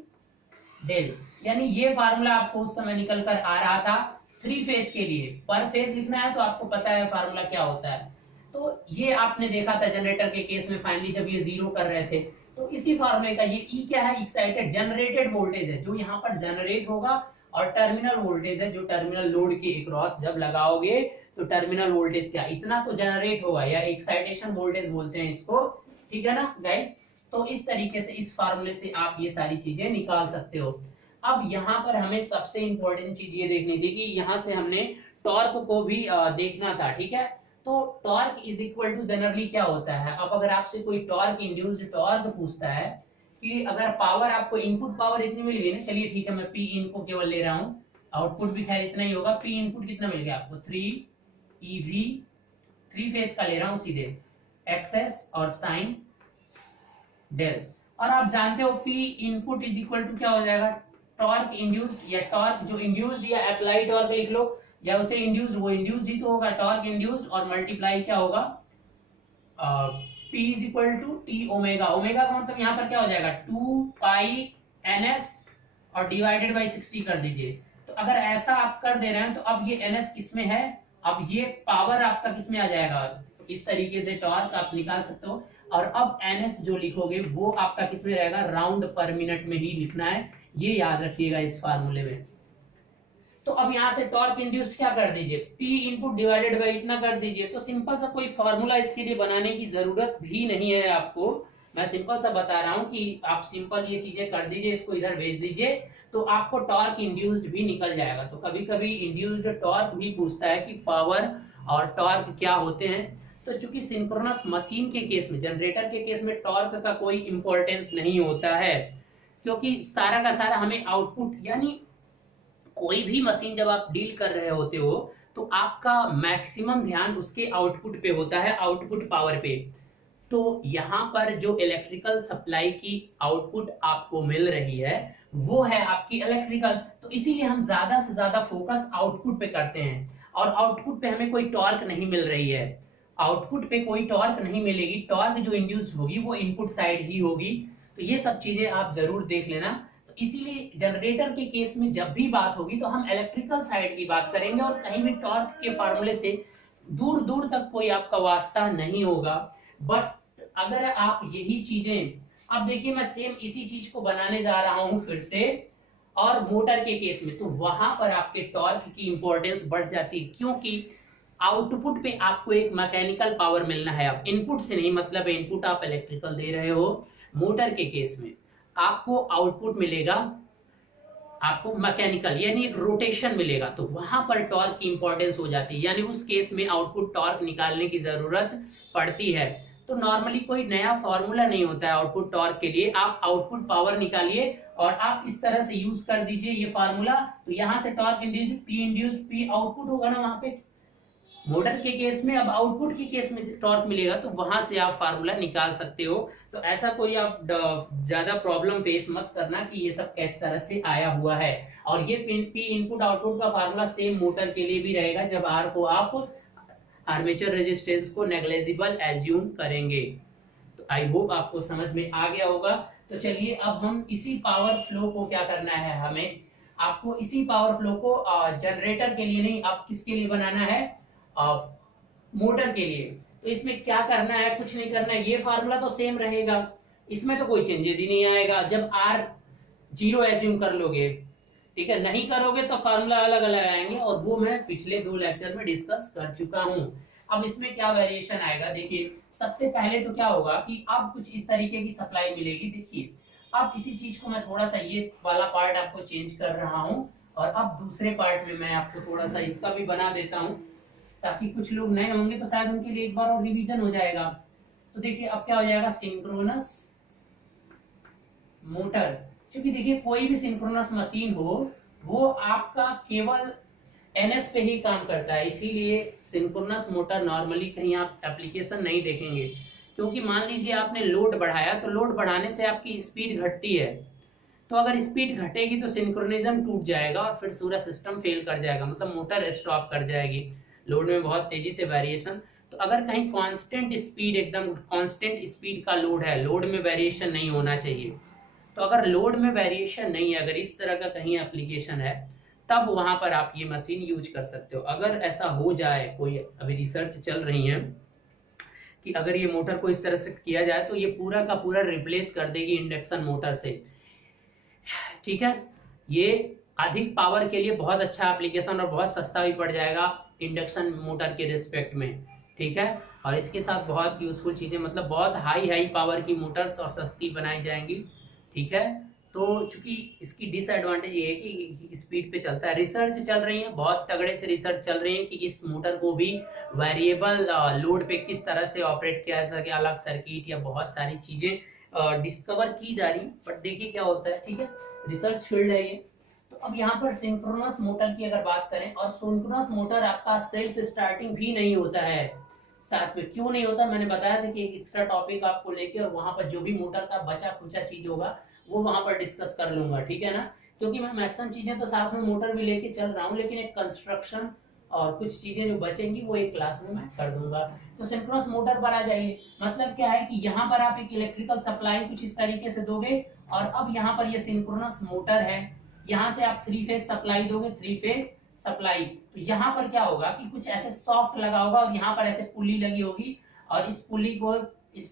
डेल, यानी ये फार्मूला आपको उस समय निकल कर आ रहा था 3 फेज के लिए। पर फेज लिखना है तो आपको पता है फार्मूला क्या होता है, तो ये आपने देखा था जनरेटर के केस में फाइनली जब ये 0 कर रहे थे, तो इसी फार्मूले का ये E क्या है, एक्साइटेड जनरेटेड वोल्टेज है जो यहाँ पर जनरेट होगा, और टर्मिनल वोल्टेज है जो टर्मिनल लोड के अक्रॉस जब लगाओगे तो टर्मिनल वोल्टेज क्या इतना तो जनरेट होगा, या एक्साइटेशन वोल्टेज बोलते हैं इसको, ठीक है ना गाइस। तो इस तरीके से इस फार्मूले से आप ये सारी चीजें निकाल सकते हो। अब यहाँ पर हमें सबसे इंपॉर्टेंट चीज ये देखनी थी कि यहाँ से हमने टॉर्क को भी देखना था, ठीक है। तो torque is equal to generally क्या होता है, अब अगर आपसे कोई टॉर्क इंड्यूस्ड टॉर्क पूछता है कि अगर पावर आपको इनपुट पावर इतनी मिल गई ना, चलिए ठीक है मैं पी इन को केवल ले रहा हूँ, आउटपुट भी खैर इतना ही होगा, पी इनपुट कितना मिल गया आपको 3 ईवी, 3 फेज का ले रहा हूँ सीधे, एक्सेस और साइन डेल। और आप जानते हो P input is equal to क्या हो जाएगा, टॉर्क इंड्यूस्ड, या टॉर्क जो इंड्यूस्ड या अप्लाई टॉर्क लिख लो, या उसे इंड्यूस्ड, वो इंड्यूस्ड ही तो होगा, टॉर्क इंड्यूस्ड और मल्टीप्लाई क्या होगा P is equal to T omega, omega का मतलब यहाँ पर क्या हो जाएगा 2 पाई ns और डिवाइडेड बाई 60 कर दीजिए। तो अगर ऐसा आप कर दे रहे हैं तो अब ये ns किस में है, अब ये पावर आपका किस में आ जाएगा, इस तरीके से टॉर्क आप निकाल सकते हो। और अब ns जो लिखोगे वो आपका किस में रहेगा, राउंड पर मिनट में ही लिखना है, ये याद रखिएगा इस फार्मूले में। तो अब यहाँ से टॉर्क इंड्यूस्ड क्या कर दीजिए, P इनपुट डिवाइडेड बाई इतना कर दीजिए। तो सिंपल सा कोई फार्मूला इसके लिए बनाने की जरूरत भी नहीं है आपको, मैं सिंपल सा बता रहा हूँ कि आप सिंपल ये चीजें कर दीजिए, इसको इधर भेज दीजिए तो आपको टॉर्क इंड्यूस्ड भी निकल जाएगा। तो कभी कभी इंड्यूस्ड टॉर्क भी पूछता है कि पावर और टॉर्क क्या होते हैं। तो चूंकि सिंक्रोनस मशीन के केस में, जनरेटर के केस में टॉर्क का कोई इंपॉर्टेंस नहीं होता है, क्योंकि सारा का सारा हमें आउटपुट, यानी कोई भी मशीन जब आप डील कर रहे होते हो तो आपका मैक्सिमम ध्यान उसके आउटपुट पे होता है, आउटपुट पावर पे। तो यहाँ पर जो इलेक्ट्रिकल सप्लाई की आउटपुट आपको मिल रही है वो है आपकी इलेक्ट्रिकल, तो इसीलिए हम ज्यादा से ज्यादा फोकस आउटपुट पे करते हैं। और आउटपुट पे हमें कोई टॉर्क नहीं मिल रही है, आउटपुट पे कोई टॉर्क नहीं मिलेगी, टॉर्क जो इंड्यूस होगी वो इनपुट साइड ही होगी। तो ये सब चीजें आप जरूर देख लेना। तो इसीलिए जनरेटर के केस में जब भी बात होगी तो हम इलेक्ट्रिकल साइड की बात करेंगे, और कहीं भी टॉर्क के फार्मूले से दूर दूर तक कोई आपका वास्ता नहीं होगा। बट अगर आप यही चीजें, अब देखिए मैं सेम इसी चीज को बनाने जा रहा हूं फिर से, और मोटर के केस में, तो वहां पर आपके टॉर्क की इंपॉर्टेंस बढ़ जाती है, क्योंकि आउटपुट पे आपको एक मैकेनिकल पावर मिलना है, अब इनपुट से नहीं, मतलब इनपुट आप इलेक्ट्रिकल दे रहे हो। मोटर के केस में आपको आउटपुट मिलेगा, आपको मैकेनिकल यानी रोटेशन मिलेगा, तो वहां पर टॉर्क की इंपॉर्टेंस हो जाती है, यानी उस केस में आउटपुट टॉर्क निकालने की जरूरत पड़ती है। तो नॉर्मली कोई नया फॉर्मूला नहीं होता है आउटपुट टॉर्क के लिए, आप आउटपुट पावर निकालिए और आप इस तरह से यूज कर दीजिए ये फार्मूला। तो यहां से टॉर्क इंड्यूस्ड पी आउटपुट होगा ना वहां पे मोटर के केस में, अब आउटपुट के केस में टॉर्क मिलेगा तो वहां से आप फार्मूला निकाल सकते हो। तो ऐसा कोई आप ज्यादा प्रॉब्लम फेस मत करना कि ये सब किस तरह से आया हुआ है। और ये पी इनपुट आउटपुट का फार्मूला सेम मोटर के लिए भी रहेगा, जब आर को आप आर्मेचर रेजिस्टेंस को नेग्लिजिबल एज्यूम करेंगे। तो आई होप आपको समझ में आ गया होगा। तो चलिए अब हम इसी पावर फ्लो को क्या करना है, हमें आपको इसी पावर फ्लो को जनरेटर के लिए नहीं, आप किसके लिए बनाना है, मोटर के लिए। तो इसमें क्या करना है, कुछ नहीं करना है, ये फार्मूला तो सेम रहेगा, इसमें तो कोई चेंजेस ही नहीं आएगा जब आर 0 एज्यूम कर लोगे, ठीक है। नहीं करोगे तो फार्मूला अलग अलग आएंगे, और वो मैं पिछले 2 लेक्चर में डिस्कस कर चुका हूं। अब इसमें क्या वेरिएशन आएगा, देखिए सबसे पहले तो क्या होगा कि अब कुछ इस तरीके की सप्लाई मिलेगी। देखिए अब इसी चीज को मैं थोड़ा सा ये वाला पार्ट आपको चेंज कर रहा हूं, और अब दूसरे पार्ट में मैं आपको थोड़ा सा इसका भी बना देता हूं, ताकि कुछ लोग नए होंगे तो शायद उनके लिए एक बार और रिवीजन हो जाएगा। तो देखिए अब क्या हो जाएगा, सिंक्रोनस मोटर। क्योंकि देखिए कोई भी सिंक्रोनस मशीन हो वो आपका केवल एनएस पे ही काम करता है, इसीलिए सिंक्रोनस मोटर नॉर्मली कहीं आप एप्लीकेशन नहीं देखेंगे। क्योंकि मान लीजिए आपने लोड बढ़ाया, तो लोड बढ़ाने से आपकी स्पीड घटती है, तो अगर स्पीड घटेगी तो सिंक्रोनिज्म टूट जाएगा और फिर पूरा सिस्टम फेल कर जाएगा, मतलब मोटर स्टॉप कर जाएगी, लोड में बहुत तेजी से वेरिएशन। तो अगर कहीं कांस्टेंट स्पीड, एकदम कांस्टेंट स्पीड का लोड है, लोड में वेरिएशन नहीं होना चाहिए। तो अगर लोड में वेरिएशन नहीं है, अगर इस तरह का कहीं एप्लीकेशन है, तब वहां पर आप ये मशीन यूज कर सकते हो। अगर ऐसा हो जाए, कोई अभी रिसर्च चल रही है कि अगर ये मोटर को इस तरह से किया जाए तो ये पूरा का पूरा रिप्लेस कर देगी इंडक्शन मोटर से, ठीक है। ये अधिक पावर के लिए बहुत अच्छा एप्लीकेशन और बहुत सस्ता भी पड़ जाएगा। इंडक्शन मोटर के रिस्पेक्ट में, ठीक है। और इसके साथ बहुत यूजफुल चीजें, मतलब बहुत हाई पावर की मोटर्स और सस्ती बनाई जाएंगी, ठीक है। तो चूंकि इसकी डिसएडवांटेज ये है कि स्पीड पे चलता है, रिसर्च चल रही है, बहुत तगड़े से रिसर्च चल रही है कि इस मोटर को भी वेरिएबल लोड पे किस तरह से ऑपरेट किया जा सके, अलग सर्किट या बहुत सारी चीजें डिस्कवर की जा रही है। बट देखिए क्या होता है, ठीक है, रिसर्च फील्ड है ये। तो अब यहाँ पर सिंक्रोनस मोटर की अगर बात करें, और सिंक्रोनस मोटर आपका सेल्फ स्टार्टिंग भी नहीं होता है साथ में। क्यों नहीं होता, मैंने बताया था कि एक एक्स्ट्रा टॉपिक आपको लेके और वहां पर जो भी मोटर का बचा खुचा चीज होगा वो वहां पर डिस्कस कर लूंगा, ठीक है ना। क्योंकि मैं मैक्सिमम चीजें तो साथ में मोटर भी लेके चल रहा हूँ, लेकिन एक कंस्ट्रक्शन और कुछ चीजें जो बचेंगी वो एक क्लास में मैं कर दूंगा। तो सिंक्रोनस मोटर पर आ जाइए। मतलब क्या है कि यहाँ पर आप एक इलेक्ट्रिकल सप्लाई कुछ इस तरीके से दोगे, और अब यहाँ पर ये सिंक्रोनस मोटर है, यहाँ से आप 3 फेज सप्लाई दोगे, 3 फेज सप्लाई। तो यहाँ पर क्या होगा कि कुछ ऐसे सॉफ्ट लगा होगा और यहाँ पर ऐसे पुली लगी होगी, और इस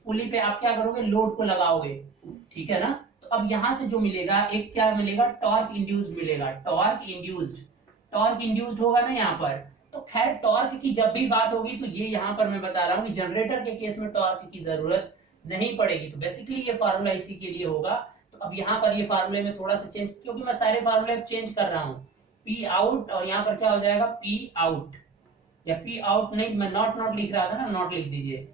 पुली पे आप क्या करोगे, लोड को लगाओगे, ठीक है ना। तो अब यहाँ से जो मिलेगा, एक क्या मिलेगा, टॉर्क इंड्यूस्ड मिलेगा, टॉर्क इंड्यूस्ड होगा ना यहाँ पर। तो खैर टॉर्क की जब भी बात होगी तो ये यहाँ पर मैं बता रहा हूँ कि जनरेटर के केस में टॉर्क की जरूरत नहीं पड़ेगी। तो बेसिकली ये फार्मूला इसी के लिए होगा। तो अब यहाँ पर ये फार्मूले में थोड़ा सा चेंज, क्योंकि मैं सारे फार्मूले चेंज कर रहा हूँ, पी आउट, और यहाँ पर क्या हो जाएगा, पी आउट, या पी आउट नहीं, मैं नॉट लिख रहा था ना, नॉट लिख दीजिए।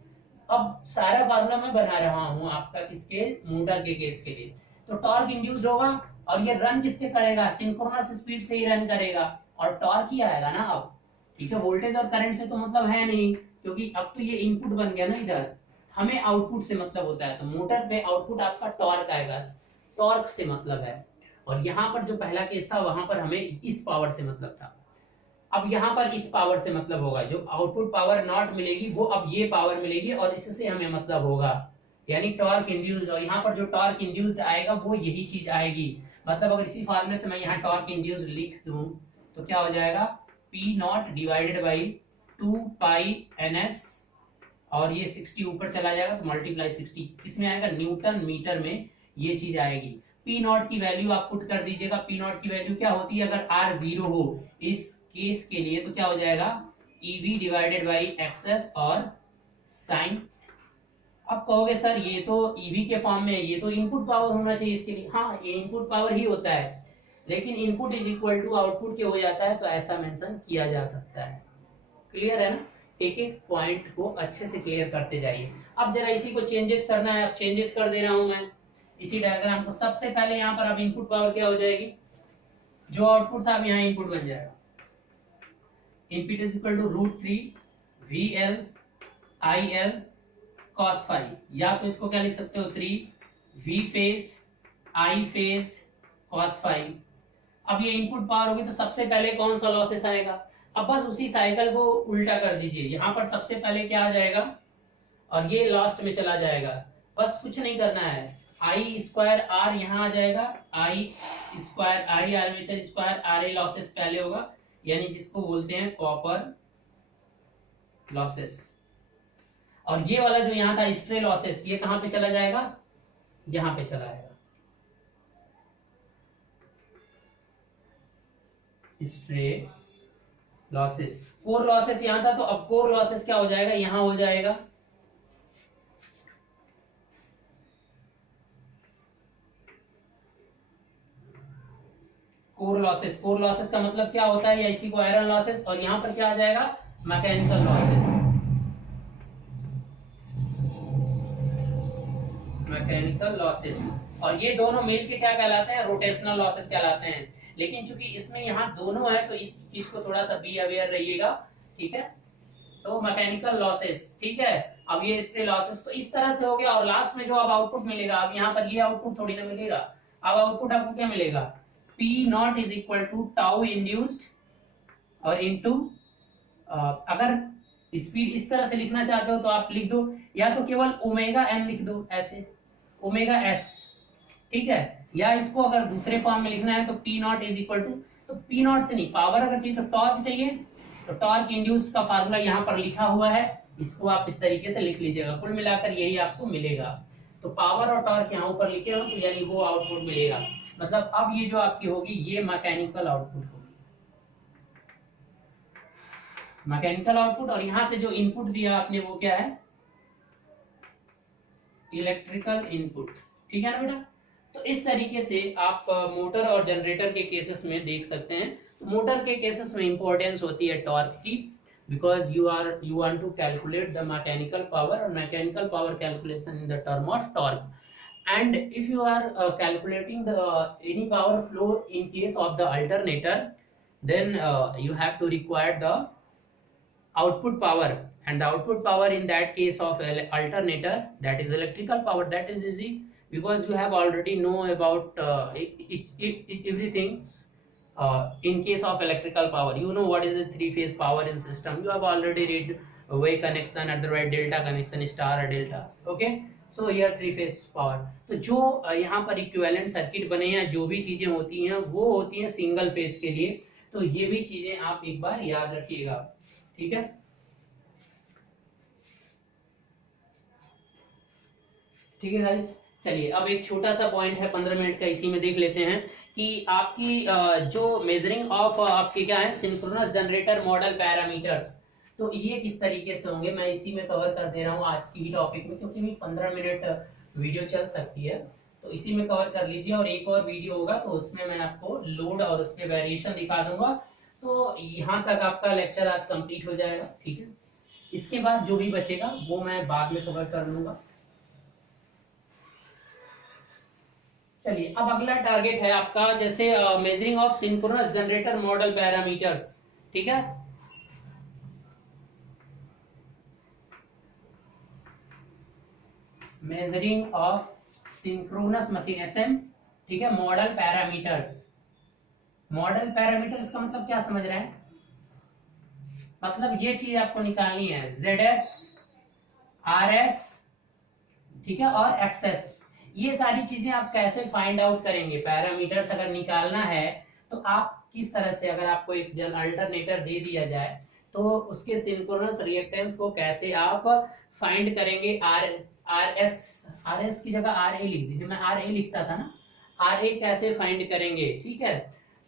अब सारा फार्मूला मैं बना रहा हूँ आपका किसके, मोटर के केस के लिए। तो टॉर्क इंड्यूस्ड होगा, और ये रन किससे करेगा, सिंक्रोनस स्पीड से ही रन करेगा, और टॉर्क ही आएगा ना अब, ठीक है। वोल्टेज और करंट से तो मतलब है नहीं, क्योंकि अब तो ये इनपुट बन गया ना, इधर हमें आउटपुट से मतलब होता है। तो मोटर पे आउटपुट आपका टॉर्क आएगा, टॉर्क से मतलब है। और यहाँ पर जो पहला केस था वहां पर हमें इस पावर से मतलब था, अब यहाँ पर इस पावर से मतलब होगा। जो आउटपुट पावर नॉट मिलेगी वो अब ये पावर मिलेगी, और इससे हमें मतलब होगा, यानी टॉर्क इंड्यूस्ड। और यहाँ पर जो टॉर्क इंड्यूस्ड आएगा वो यही चीज आएगी। मतलब अगर इसी फार्मूले से मैं यहाँ टॉर्क इंड्यूस्ड लिख दूं तो क्या हो जाएगा, P not divided by 2 pi ns, और ये 60 ऊपर चला जाएगा तो मल्टीप्लाई 60 किसमें आएगा, न्यूटन मीटर में ये चीज आएगी। पी नॉट की वैल्यू आप पुट कर दीजिएगा। पी नॉट की वैल्यू क्या होती है, अगर R 0 हो इस केस के लिए तो क्या हो जाएगा, EV डिवाइडेड बाई एक्सेस और साइन। अब कहोगे सर ये तो EV के फॉर्म में है, ये तो इनपुट पावर होना चाहिए इसके लिए। हाँ ये इनपुट पावर ही होता है, लेकिन input is equal to output के हो जाता है, तो ऐसा मेंशन किया जा सकता है। क्लियर है ना, एक एक पॉइंट को अच्छे से क्लियर करते जाइए। अब जरा इसी को चेंजेस करना है, अब चेंजेस कर दे रहा हूं मैं इसी डायग्राम को। सबसे पहले यहाँ पर अब इनपुट पावर क्या हो जाएगी, जो आउटपुट था अब यहाँ इनपुट बन जाएगा, input is equal to √3 VL IL cos phi, या तो इसको क्या लिख सकते हो, 3 V phase I phase cos phi. अब ये इनपुट पावर होगी तो सबसे पहले कौन सा लॉसेस आएगा, अब बस उसी साइकिल को उल्टा कर दीजिए। यहाँ पर सबसे पहले क्या आ जाएगा और ये लास्ट में चला जाएगा, बस कुछ नहीं करना है। I²R यहाँ आ जाएगा, I² armature square RA losses पहले होगा, यानी जिसको बोलते हैं कॉपर लॉसेस। और ये वाला जो यहाँ था स्ट्रे लॉसेस, ये कहां पे चला जाएगा, यहां पे चला जाएगा स्ट्रे लॉसेस। कोर लॉसेस यहां था, तो अब कोर लॉसेस क्या हो जाएगा, यहां हो जाएगा। कोर लॉसेस का मतलब क्या होता है, या इसी को आयरन लॉसेस, और यहां पर क्या आ जाएगा, मैकेनिकल लॉसेस। मैकेनिकल लॉसेस, और ये दोनों मिलके क्या कहलाते हैं, रोटेशनल लॉसेस कहलाते हैं। लेकिन चूंकि इसमें यहाँ दोनों है तो इस चीज को थोड़ा सा बी अवेयर रहिएगा, ठीक है। तो मैकेनिकल लॉसेस, ठीक है। अब ये स्ट्रे लॉसेस तो इस तरह से हो गया, और लास्ट में जो अब आउटपुट मिलेगा, अब यहाँ पर ये आउटपुट थोड़ी ना मिलेगा, अब आउटपुट आपको क्या मिलेगा, P naught is equal to tau induced और इनटू, अगर स्पीड इस तरह से लिखना चाहते हो तो आप लिख दो, या तो केवल ओमेगा एन लिख दो ऐसे, ओमेगा एस, ठीक है। या इसको अगर दूसरे फॉर्म में लिखना है तो P naught is equal to, तो पी नॉट से नहीं, पावर अगर चाहिए तो टॉर्क चाहिए, तो टॉर्क इंड्यूस्ड का फार्मूला यहाँ पर लिखा हुआ है, इसको आप इस तरीके से लिख लीजिएगा। कुल मिलाकर यही आपको मिलेगा। तो पावर और टॉर्क यहाँ ऊपर लिखे हो तो यानी वो आउटपुट मिलेगा। मतलब अब ये जो आपकी होगी ये मैकेनिकल आउटपुट होगी। मैकेनिकल आउटपुट, और यहाँ से जो इनपुट दिया आपने वो क्या है, इलेक्ट्रिकल इनपुट। ठीक है ना बेटा। तो इस तरीके से आप मोटर और जनरेटर के केसेस में देख सकते हैं। मोटर के केसेस में इंपॉर्टेंस होती है टॉर्क की, because you want to calculate the mechanical power, और mechanical power calculation in the term of torque, and if you are calculating the any power flow in case of the alternator, then you have to require the output power, and the output power in that case of alternator, that is electrical power, that is easy because you have already know about everything. In case of electrical power, you know what is the three phase power in system, you have already read Y connection, otherwise delta connection, star or delta, okay. सो ये three phase power. तो जो यहाँ पर equivalent circuit बने हैं, जो भी चीजें होती हैं वो होती हैं सिंगल फेज के लिए। तो ये भी चीजें आप एक बार याद रखिएगा, ठीक है। ठीक है गाइस, चलिए अब एक छोटा सा पॉइंट है 15 मिनट का, इसी में देख लेते हैं कि आपकी जो मेजरिंग ऑफ आपके क्या है, सिंक्रोनस जनरेटर मॉडल पैरामीटर्स, तो ये किस तरीके से होंगे, मैं इसी में कवर कर दे रहा हूँ आज की टॉपिक में, क्योंकि 15 मिनट वीडियो चल सकती है, तो इसी में कवर कर लीजिए। और एक और वीडियो होगा तो उसमें मैं आपको लोड और उस पर वेरिएशन दिखा दूंगा। तो यहाँ तक आपका लेक्चर आज कंप्लीट हो जाएगा, ठीक है। इसके बाद जो भी बचेगा वो मैं बाद में कवर कर लूंगा। चलिए अब अगला टारगेट है आपका, जैसे measuring of synchronous generator model parameters, ठीक है। Measuring of synchronous machine SM, ठीक है, मॉडल पैरामीटर्स। मॉडल पैरामीटर्स का मतलब क्या समझ रहे हैं, मतलब ये चीज आपको निकालनी है, ZS, RS, ठीक है, और XS। ये सारी चीजें आप कैसे फाइंड आउट करेंगे, पैरामीटर्स अगर निकालना है तो आप किस तरह से, अगर आपको एक अल्टरनेटर दे दिया जाए तो उसके सिंक्रोनस रिएक्टेंस को कैसे आप फाइंड करेंगे। RS की जगह RA लिख दीजिए, मैं RA लिखता था ना, RA कैसे फाइंड करेंगे, ठीक है।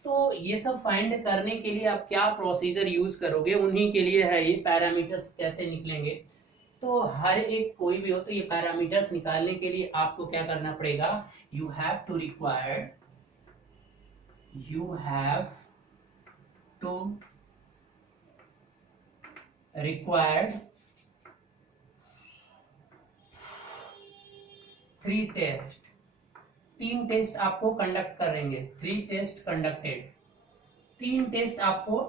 तो ये सब फाइंड करने के लिए आप क्या प्रोसीजर यूज करोगे, उन्हीं के लिए है ये पैरामीटर्स कैसे निकलेंगे। तो हर एक कोई भी हो तो ये पैरामीटर्स निकालने के लिए आपको क्या करना पड़ेगा, you have to required 3 test, 3 test आपको कंडक्ट करेंगे, 3 टेस्ट कंडक्टेड, 3 टेस्ट आपको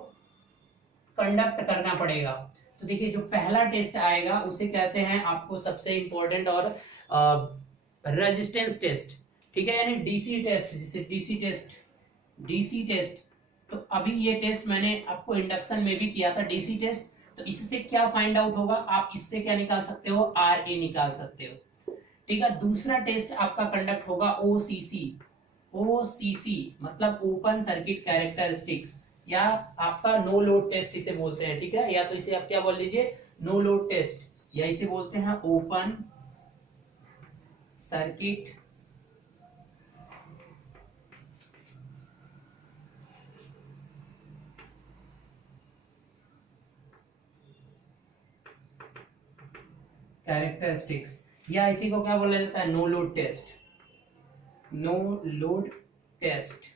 कंडक्ट करना पड़ेगा। तो देखिए जो पहला टेस्ट आएगा उसे कहते हैं आपको सबसे इंपॉर्टेंट और रेजिस्टेंस टेस्ट, ठीक है, यानी डीसी टेस्ट, जिसे डीसी टेस्ट। तो अभी ये टेस्ट मैंने आपको इंडक्शन में भी किया था, डीसी टेस्ट। तो इससे क्या फाइंड आउट होगा, आप इससे क्या निकाल सकते हो, RA निकाल सकते हो, ठीक है। दूसरा टेस्ट आपका कंडक्ट होगा OCC मतलब ओपन सर्किट कैरेक्टरिस्टिक्स, या आपका नो लोड टेस्ट इसे बोलते हैं, ठीक है। या तो इसे आप क्या बोल लीजिए, नो लोड टेस्ट, या इसे बोलते हैं ओपन सर्किट कैरेक्टरिस्टिक्स, या इसी को क्या बोला जाता है, नो लोड टेस्ट।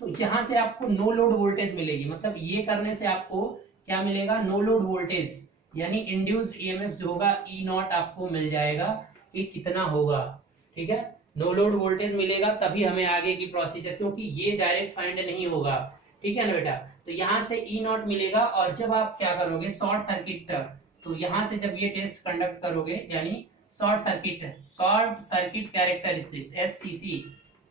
तो यहां से आपको नो लोड वोल्टेज मिलेगी, मतलब ये करने से आपको क्या मिलेगा, नो लोड वोल्टेज, यानी इंड्यूस्ड ईएमएफ जो होगा E0 आपको मिल जाएगा कि कितना होगा, ठीक है। नो लोड वोल्टेज मिलेगा तभी हमें आगे की प्रोसीजर, क्योंकि ये डायरेक्ट फाइंड नहीं होगा, ठीक है ना बेटा। तो यहाँ से E0 मिलेगा, और जब आप क्या करोगे शॉर्ट सर्किट, तो यहाँ से जब ये टेस्ट कंडक्ट करोगे, यानी शॉर्ट सर्किट कैरेक्टरिस्टिक SCC,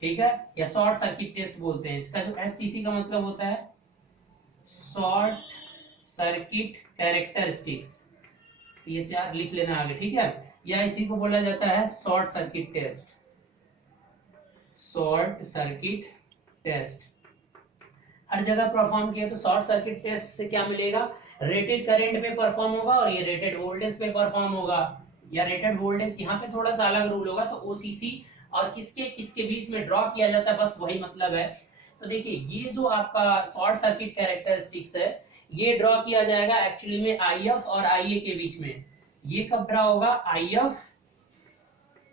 ठीक है, या शॉर्ट सर्किट टेस्ट बोलते हैं। इसका जो SCC का मतलब होता है शॉर्ट सर्किट कैरेक्टरिस्टिक्स, CHR लिख लेना आगे, ठीक है, या इसी को बोला जाता है शॉर्ट सर्किट टेस्ट। हर जगह परफॉर्म किया तो शॉर्ट सर्किट टेस्ट से क्या मिलेगा, रेटेड करंट पे परफॉर्म होगा, और ये रेटेड वोल्टेज पे परफॉर्म होगा, या रेटेड वोल्टेज यहाँ पे थोड़ा सा अलग रूल होगा। तो OCC और किसके बीच में ड्रॉ किया जाता है, बस वही मतलब है। तो देखिए ये जो आपका शॉर्ट सर्किट कैरेक्टरिस्टिक्स है, ये ड्रॉ किया जाएगा एक्चुअली में आई एफ और आई ए के बीच में। ये कब ड्रॉ होगा,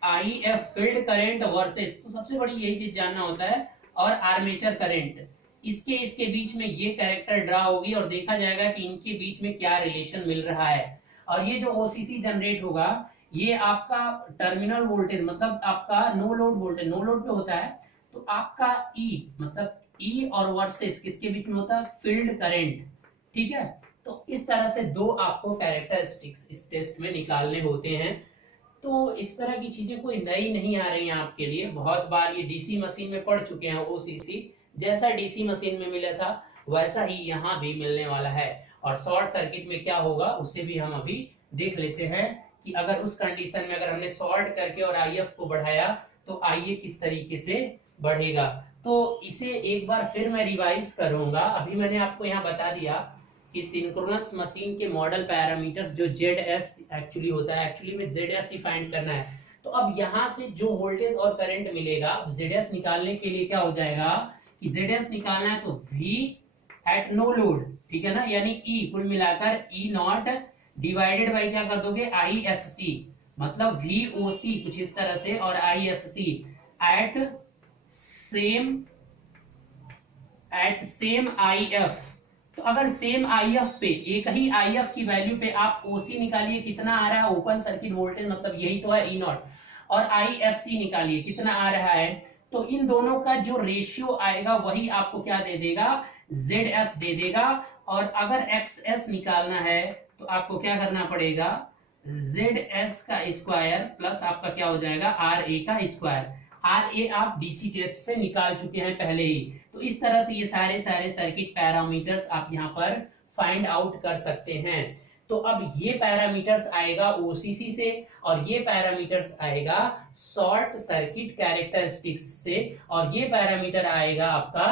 I F field current versus, तो सबसे बड़ी यही चीज जानना होता है, और आर्मेचर करंट, इसके बीच में ये कैरेक्टर ड्रा होगी और देखा जाएगा कि इनके बीच में क्या रिलेशन मिल रहा है। और ये जो ओसीसी जनरेट होगा ये आपका टर्मिनल वोल्टेज, मतलब आपका no load voltage, no load पे होता है, तो आपका ई मतलब ई और वर्सेस किसके बीच में होता है, फील्ड करंट। ठीक है, तो इस तरह से दो आपको कैरेक्टरिस्टिक्स इस टेस्ट में निकालने होते हैं। तो इस तरह की चीजें कोई नई नहीं आ रही हैं आपके लिए, बहुत बार ये डीसी मशीन में पढ़ चुके हैं। ओसीसी जैसा डीसी मशीन में मिला था वैसा ही यहाँ भी मिलने वाला है। और शॉर्ट सर्किट में क्या होगा उसे भी हम अभी देख लेते हैं कि अगर उस कंडीशन में अगर हमने शॉर्ट करके और आईएफ को बढ़ाया तो आईए किस तरीके से बढ़ेगा। तो इसे एक बार फिर मैं रिवाइज करूंगा। अभी मैंने आपको यहाँ बता दिया कि सिंक्रोनस मशीन के मॉडल पैरामीटर्स जो ZS एक्चुअली होता है, एक्चुअली में ZS ही फाइंड करना है। तो अब यहाँ से जो वोल्टेज और करंट मिलेगा, ZS निकालने के लिए क्या हो जाएगा कि ZS निकालना है तो V एट नो लोड, ठीक है ना, यानी E कुल मिलाकर E नॉट डिवाइडेड बाई क्या कर दोगे ISC, मतलब VOC कुछ इस तरह से, और ISC एट सेम IF। तो अगर सेम IF पे, एक ही IF की वैल्यू पे आप OC निकालिए, कितना आ रहा है ओपन सर्किट वोल्टेज, मतलब यही तो है E नॉट, और ISC निकालिए कितना आ रहा है। तो इन दोनों का जो रेशियो आएगा वही आपको क्या दे देगा, ZS दे देगा। और अगर XS निकालना है तो आपको क्या करना पड़ेगा, ZS का स्क्वायर प्लस आपका क्या हो जाएगा RA का स्क्वायर। RA आप डीसी टेस्ट से निकाल चुके हैं पहले ही। तो इस तरह से ये सारे सर्किट पैरामीटर्स आप यहाँ पर फाइंड आउट कर सकते हैं। तो अब ये पैरामीटर्स आएगा ओसीसी से और ये पैरामीटर्स आएगा शॉर्ट सर्किट कैरेक्टरिस्टिक्स से, और ये पैरामीटर आएगा आपका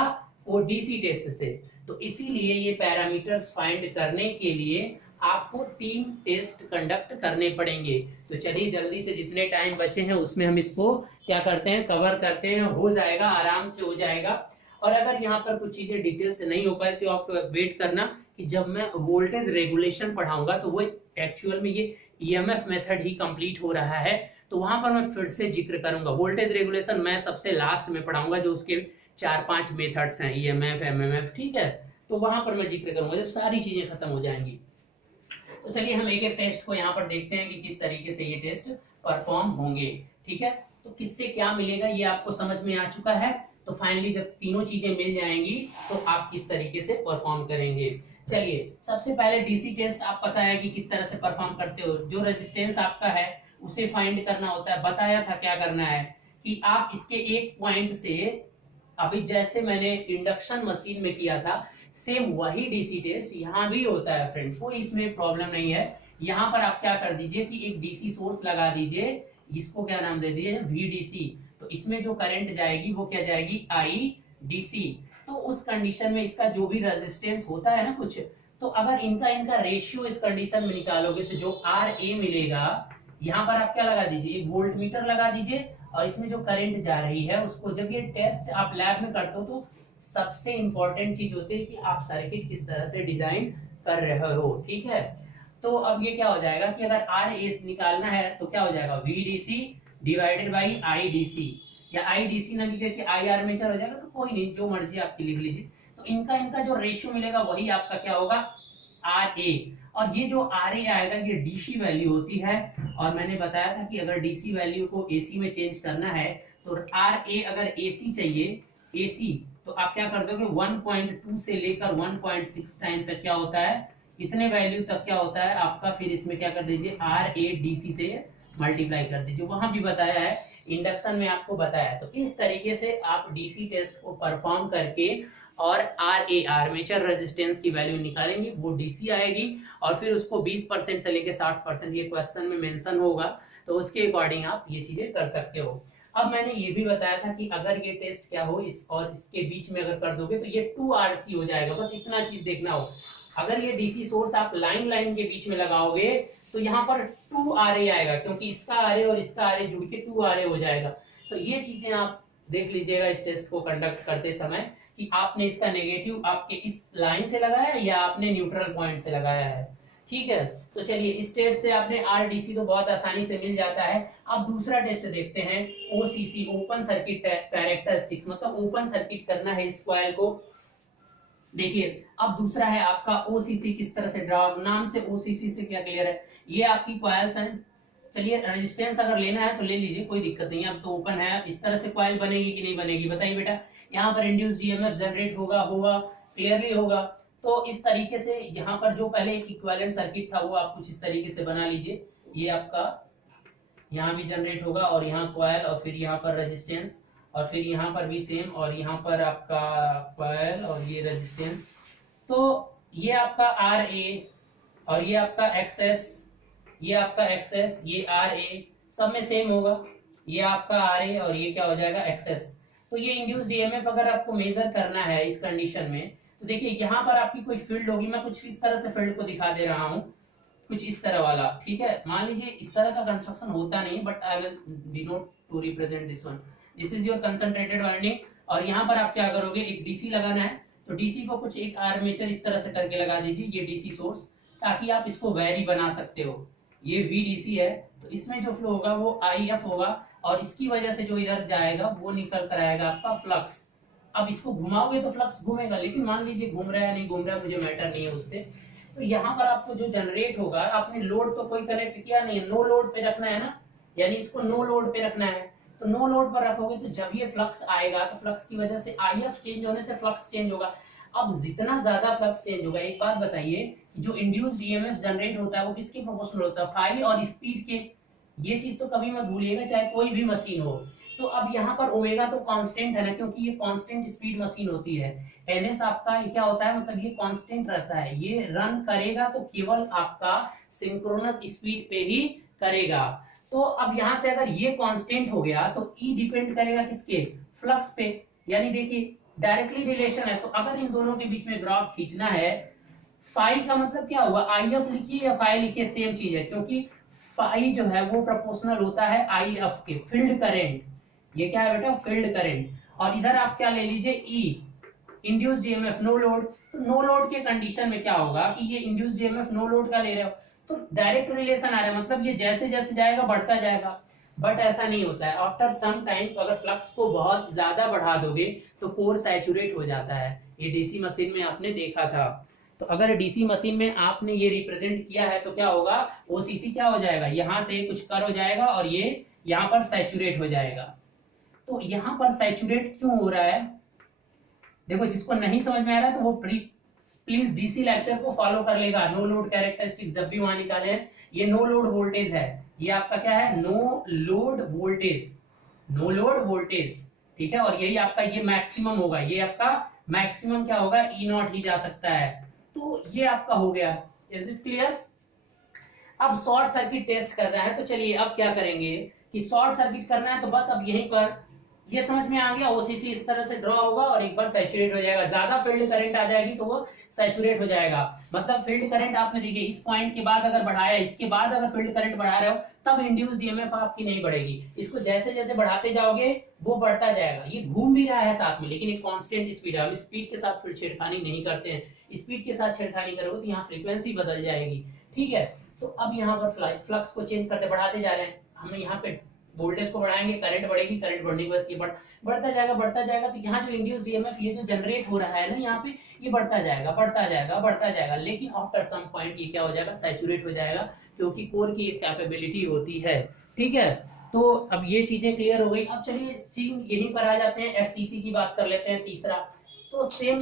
ओडीसी टेस्ट से। तो इसीलिए ये पैरामीटर्स फाइंड करने के लिए आपको 3 टेस्ट कंडक्ट करने पड़ेंगे। तो चलिए जल्दी से जितने टाइम बचे हैं उसमें हम इसको क्या करते हैं, कवर करते हैं, हो जाएगा, आराम से हो जाएगा। और अगर यहाँ पर कुछ चीजें डिटेल से नहीं हो पाए तो आप वेट करना कि जब मैं वोल्टेज रेगुलेशन पढ़ाऊंगा तो वो एक्चुअल में ये ईएमएफ मेथड ही कंप्लीट हो रहा है, तो वहां पर मैं फिर से जिक्र करूंगा। वोल्टेज रेगुलेशन मैं सबसे लास्ट में पढ़ाऊंगा, जो उसके 4-5 मेथड्स हैं, ईएमएफ, एमएमएफ, ठीक है, तो वहां पर मैं जिक्र करूंगा जब सारी चीजें खत्म हो जाएंगी। तो चलिए हम एक एक टेस्ट को यहाँ पर देखते हैं कि किस तरीके से ये टेस्ट परफॉर्म होंगे। ठीक है, तो किससे क्या मिलेगा ये आपको समझ में आ चुका है। तो फाइनली जब तीनों चीजें मिल जाएंगी तो आप किस तरीके से परफॉर्म करेंगे। चलिए सबसे पहले डीसी टेस्ट आप पता है कि किस तरह से परफॉर्म करते हो, जो रेजिस्टेंस आपका है उसे फाइंड करना होता है। बताया था क्या करना है कि आप इसके एक पॉइंट से, अभी जैसे मैंने इंडक्शन मशीन में किया था सेम वही डीसी टेस्ट यहाँ भी होता है फ्रेंड्स, कोई इसमें प्रॉब्लम नहीं है। यहाँ पर आप क्या कर दीजिए कि एक डीसी सोर्स लगा दीजिए, इसको क्या नाम दे दीजिए VDC। तो इसमें जो करंट जाएगी वो क्या जाएगी IDC। तो उस कंडीशन में इसका जो भी रेजिस्टेंस होता है ना कुछ, तो अगर इनका रेशियो इस कंडीशन में निकालोगे तो जो RA मिलेगा, यहाँ पर आप क्या लगा दीजिए, एक वोल्ट मीटर लगा दीजिए, और इसमें जो करंट जा रही है उसको, जब ये टेस्ट आप लैब में करते हो तो सबसे इंपॉर्टेंट चीज होती है कि आप सर्किट किस तरह से डिजाइन कर रहे हो। ठीक है, तो अब ये क्या हो जाएगा कि अगर RA निकालना है तो क्या हो जाएगा VDC डिवाइडेड बाई IDC, या IDC ना लिख के I आर्मेचर हो जाएगा, तो कोई नहीं, जो मर्जी आपकी लिख लीजिए। तो इनका जो रेशियो मिलेगा वही आपका क्या होगा RA। और ये जो RA आएगा ये DC वैल्यू होती है, और मैंने बताया था कि अगर DC वैल्यू को AC में चेंज करना है तो RA अगर AC चाहिए, AC, तो आप क्या कर दोगे 1.2 से लेकर 1.6 टाइम तक क्या होता है, इतने वैल्यू तक क्या होता है आपका, फिर इसमें क्या कर दीजिए RADC से मल्टीप्लाई कर दीजिए। वहां भी बताया है, इंडक्शन में आपको बताया है। तो इस तरीके से आप डीसी टेस्ट को परफॉर्म करके और RA आर्मेचर रेजिस्टेंस की वैल्यू निकालेंगे, वो डीसी आएगी, और फिर उसको 20% से लेकर 60% ये क्वेश्चन में मेंशन होगा, तो उसके अकॉर्डिंग आप ये चीजें कर सकते हो। अब मैंने ये भी बताया था कि अगर ये टेस्ट क्या हो इस और इसके बीच में अगर कर दोगे तो ये 2RC हो जाएगा, बस इतना चीज देखना हो। अगर ये डीसी सोर्स आप लाइन के बीच में लगाओगे तो यहाँ पर 2RA आएगा, क्योंकि इसका RA और इसका RA जुड़ के 2RA हो जाएगा। तो ये चीजें आप देख लीजिएगा इस टेस्ट को कंडक्ट करते समय कि आपने इसका नेगेटिव आपके इस लाइन से लगाया है या आपने न्यूट्रल पॉइंट से लगाया है। ठीक है, तो चलिए इस टेस्ट से आपने आरडीसी तो बहुत आसानी से मिल जाता है। अब दूसरा टेस्ट देखते हैं, ओसीसी ओपन सर्किट कैरेक्टरिस्टिक्स, मतलब ओपन सर्किट करना है इस कॉइल को। देखिए अब दूसरा है आपका ओसीसी किस तरह से ड्रा, नाम से ओसीसी से क्या क्लियर है, ये आपकी कॉइल्स हैं। चलिए रेजिस्टेंस अगर लेना है तो ले लीजिए, कोई दिक्कत नहीं है, अब तो ओपन है। इस तरह से कॉइल बनेगी कि नहीं बनेगी बताइए बेटा। यहाँ पर इंड्यूस्ड ईएमएफ जनरेट होगा, होगा क्लियरली होगा। तो इस तरीके से यहाँ पर जो पहले एक इक्विवेलेंट सर्किट था वो आप कुछ इस तरीके से बना लीजिए। ये आपका यहाँ भी जनरेट होगा और यहाँ कॉइल और फिर यहाँ पर रेजिस्टेंस और फिर यहाँ पर भी सेम और यहाँ पर आपका कॉइल और ये रेजिस्टेंस। तो ये आपका आर ए और ये आपका एक्सेस, ये आपका एक्सेस, ये आर ए सब में सेम होगा। ये आपका आर ए और ये क्या हो जाएगा एक्सेस। तो ये इंड्यूस्ड ईएमएफ अगर आपको मेजर करना है इस कंडीशन में तो देखिए यहाँ पर आपकी कोई फील्ड होगी। मैं कुछ इस तरह से फील्ड को दिखा दे रहा हूँ, कुछ इस तरह वाला। ठीक है, मान लीजिए इस तरह का कंस्ट्रक्शन होता नहीं, but I will denote to represent this one. This is your concentrated winding और यहाँ पर आप क्या करोगे, एक डीसी लगाना है तो डीसी को कुछ एक आर्मेचर इस तरह से करके लगा दीजिए, ये डीसी सोर्स, ताकि आप इसको वेरी बना सकते हो। ये VDC है तो इसमें जो फ्लो होगा वो IF होगा और इसकी वजह से जो इधर जाएगा वो निकल कर आएगा आपका फ्लक्स। अब इसको घुमाओगे तो फ्लक्स घूमेगा, लेकिन मान लीजिए घूम रहा है नहीं घूम रहा है मुझे मैटर नहीं है उससे। तो यहाँ पर आपको जो जनरेट होगा, आपने लोड तो कोई कनेक्ट किया नहीं है, नो लोड पे रखना है ना, यानी इसको नो लोड पे रखना है। तो नो लोड पर रखोगे तो जब ये फ्लक्स आएगा तो फ्लक्स की वजह से IF चेंज होने से फ्लक्स चेंज होगा। अब जितना ज्यादा फ्लक्स चेंज होगा, एक बात बताइए कि जो इंड्यूस्ड ईएमएफ जनरेट होता है वो किसके प्रोपोर्शनल होता है, फाई और स्पीड के। ये चीज तो कभी मत भूलिएगा चाहे कोई भी मशीन हो। तो अब यहाँ पर ओमेगा तो कांस्टेंट है ना, क्योंकि ये कांस्टेंट स्पीड मशीन होती है। एनएस आपका ये क्या होता है, मतलब ये कांस्टेंट रहता है, ये रन करेगा तो केवल आपका सिंक्रोनस स्पीड पे ही करेगा। तो अब यहाँ से अगर ये कांस्टेंट हो गया तो ई डिपेंड करेगा किसके, फ्लक्स पे। यानी देखिए डायरेक्टली रिलेशन है। तो अगर इन दोनों के बीच में ग्राफ खींचना है, फाई का मतलब क्या हुआ, IF लिखिए या फाई लिखिए सेम चीज है, क्योंकि फाई जो है वो प्रोपोर्शनल होता है IF के, फील्ड करंट। ये क्या है बेटा, फील्ड करंट। और इधर आप क्या ले लीजिए E, induced EMF no load. तो नो लोड के कंडीशन में क्या होगा कि ये इंड्यूस्ड ईएमएफ नो लोड का ले रहे हो तो डायरेक्ट रिलेशन आ रहा है, मतलब ये जैसे जैसे जाएगा बढ़ता जाएगा। बट ऐसा नहीं होता है, आफ्टर सम टाइम तो अगर फ्लक्स को बहुत ज्यादा बढ़ा दोगे तो कोर सैचुरेट हो जाता है। ये डीसी मशीन में आपने देखा था। तो अगर डीसी मशीन में आपने ये रिप्रेजेंट किया है तो क्या होगा, ओसीसी क्या हो जाएगा, यहाँ से कुछ कर हो जाएगा और ये यहाँ पर सैचुरेट हो जाएगा। तो यहाँ पर सैचुरेट क्यों हो रहा है, देखो जिसको नहीं समझ में आ रहा है तो वो प्लीज डीसी लेक्चर को फॉलो कर लेगा। नो लोड कैरेक्टरिस्टिक्स जब भी वहां निकाले हैं, ये नो लोड वोल्टेज है, ये आपका क्या है, no load voltage, no load voltage. ठीक है, और यही आपका ये मैक्सिमम होगा, ये आपका मैक्सिमम क्या होगा, E0 ही जा सकता है। तो ये आपका हो गया, इज इट क्लियर। अब शॉर्ट सर्किट टेस्ट करना है तो चलिए अब क्या करेंगे कि शॉर्ट सर्किट करना है तो बस अब यहीं पर ये समझ में आ गया, ओसीसी इस तरह से ड्रॉ होगा और एक बार सैचुरेट हो जाएगा। ज्यादा फील्ड करंट आ जाएगी तो वो सैचुरेट हो जाएगा। मतलब फील्ड करंट आपने देखिए इस पॉइंट के बाद अगर बढ़ाया, इसके बाद अगर फील्ड करंट बढ़ा रहे हो तब इंड्यूस्ड ईएमएफ आपकी नहीं बढ़ेगी। इसको जैसे जैसे बढ़ाते जाओगे वो बढ़ता जाएगा। ये घूम भी रहा है साथ में, लेकिन एक कांस्टेंट स्पीड है। हम स्पीड के साथ फिर छेड़खानी नहीं करते हैं, स्पीड के साथ छेड़खानी करोगे तो यहाँ फ्रीक्वेंसी बदल जाएगी। ठीक है, तो अब यहाँ पर फ्लक्स को चेंज करते बढ़ाते जा रहे हैं। हमने यहाँ पे वोल्टेज को बढ़ाएंगे, करंट बढ़ेगी, करंट बढ़ने के बाद ये बढ़ता जाएगा। तो यहाँ जो इंड्यूस्ड ईएमएफ ये जो जनरेट हो रहा है ना यहाँ पे, ये बढ़ता जाएगा। लेकिन आफ्टर सम पॉइंट ये क्या हो जाएगा, सैचुरेट हो जाएगा, क्योंकि कोर की एक कैपेबिलिटी होती है। ठीक है, तो अब ये चीजें क्लियर हो गई। अब चलिए चीज यहीं पर आ जाते हैं, एससीसी की बात कर लेते हैं तीसरा। तो सेम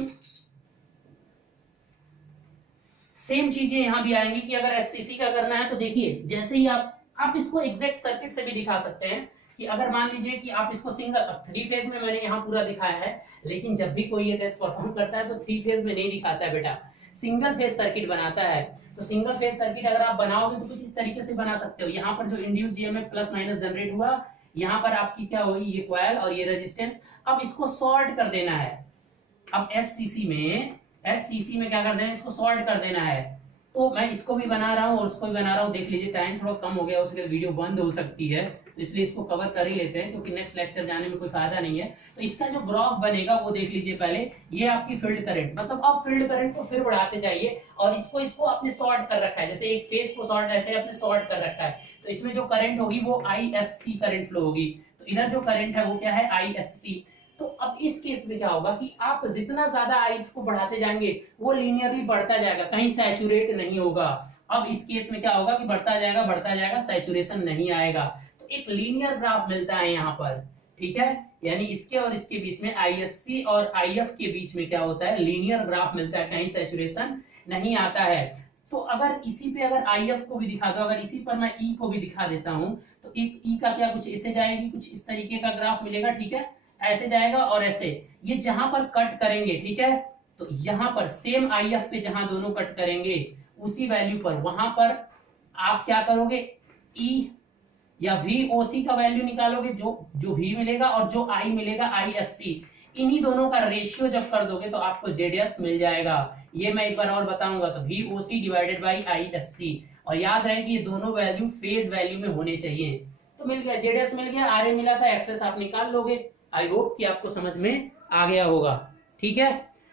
चीजें यहाँ भी आएंगी कि अगर एससीसी का करना है तो देखिए जैसे ही आप इसको एग्जैक्ट सर्किट से भी दिखा सकते हैं कि अगर मान लीजिए कि आप इसको सिंगल 3 फेज में मैंने यहाँ पूरा दिखाया है, लेकिन जब भी कोई ये टेस्ट परफॉर्म करता है तो 3 फेज में नहीं दिखाता है बेटा, सिंगल फेज सर्किट बनाता है। तो सिंगल फेज सर्किट अगर आप बनाओगे तो कुछ इस तरीके से बना सकते हो। यहाँ पर जो induced EMF plus minus generate हुआ, यहाँ पर आपकी क्या होगी, ये कॉइल और ये रेजिस्टेंस। अब इसको सॉर्ट कर देना है। अब एससीसी में क्या कर देना है, इसको सॉर्ट कर देना है। तो मैं इसको भी बना रहा हूँ और उसको भी बना रहा हूँ। देख लीजिए टाइम थोड़ा कम हो गया, उसके वीडियो बंद हो सकती है। तो इसलिए इसको कवर कर ही लेते हैं क्योंकि नेक्स्ट लेक्चर जाने में कोई फायदा नहीं है। तो इसका जो ग्राफ बनेगा वो देख लीजिए पहले। ये आपकी फील्ड करंट, मतलब आप फील्ड करंट को फिर बढ़ाते जाइए और इसको आपने सॉर्ट कर रखा है, जैसे एक फेज को सॉर्ट ऐसे आपने सॉर्ट कर रखा है। तो इसमें जो करंट होगी वो ISC करंट फ्लो होगी, तो इधर जो करंट है वो क्या है ISC। तो अब इस केस में क्या होगा कि आप जितना ज्यादा आई को बढ़ाते जाएंगे वो लीनियरली बढ़ता जाएगा, कहीं सैचुरेट नहीं होगा। अब इस केस में क्या होगा कि बढ़ता जाएगा, सैचुरेशन नहीं आएगा। तो एक लीनियर ग्राफ मिलता है यहाँ पर, ठीक है, यानी इसके और इसके बीच में ISC और IF के बीच में क्या होता है, लीनियर ग्राफ मिलता है, कहीं सैचुरेशन नहीं आता है। तो अगर इसी पे अगर IF को भी दिखा दो, अगर इसी पर मैं E को भी दिखा देता हूं, तो एक E का क्या कुछ ऐसे जाएगी, कुछ इस तरीके का ग्राफ मिलेगा, ठीक है, ऐसे जाएगा और ऐसे। ये जहां पर कट करेंगे, ठीक है, तो यहां पर सेम IF पे जहां दोनों कट करेंगे उसी वैल्यू पर वहां पर आप क्या करोगे, E या VOC का वैल्यू निकालोगे, जो V मिलेगा और जो I मिलेगा ISC, इन्हीं दोनों का रेशियो जब कर दोगे तो आपको ZS मिल जाएगा। ये मैं एक बार और बताऊंगा, तो VOC डिवाइडेड बाई ISC, और याद रहे कि ये दोनों वैल्यू फेज वैल्यू में होने चाहिए। तो मिल गया, ZS मिल गया, RA मिला था, एक्सेस आप निकाल लोगे। आई होप कि आपको समझ में आ गया होगा, ठीक है।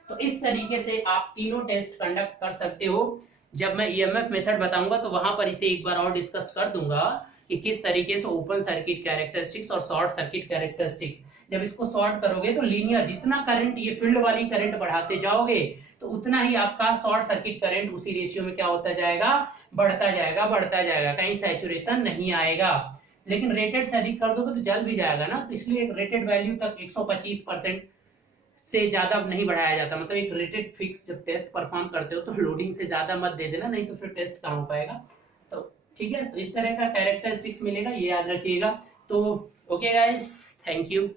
तो इस तरीके से आप तीनों टेस्ट कंडक्ट कर सकते हो। जब मैं EMF मेथड बताऊंगा तो वहां पर इसे एक बार और डिस्कस कर दूंगा कि किस तरीके से ओपन सर्किट कैरेक्टरिस्टिक्स और शॉर्ट सर्किट कैरेक्टरिस्टिक्स, जब इसको सॉर्ट करोगे तो लीनियर जितना करंट, ये फील्ड वाली करंट बढ़ाते जाओगे तो उतना ही आपका शॉर्ट सर्किट करंट उसी रेशियो में क्या होता जाएगा, बढ़ता जाएगा, कहीं सैचुरेशन नहीं आएगा। लेकिन रेटेड से अधिक कर दोगे तो जल भी जाएगा ना, तो इसलिए एक रेटेड वैल्यू तक 125% से ज्यादा नहीं बढ़ाया जाता। मतलब एक रेटेड फिक्स जब टेस्ट परफॉर्म करते हो तो लोडिंग से ज्यादा मत दे देना, नहीं तो फिर टेस्ट कहाँ हो पाएगा। तो ठीक है, तो इस तरह का कैरेक्टरिस्टिक्स मिलेगा, ये याद रखिएगा। तो ओके गाइस, थैंक यू।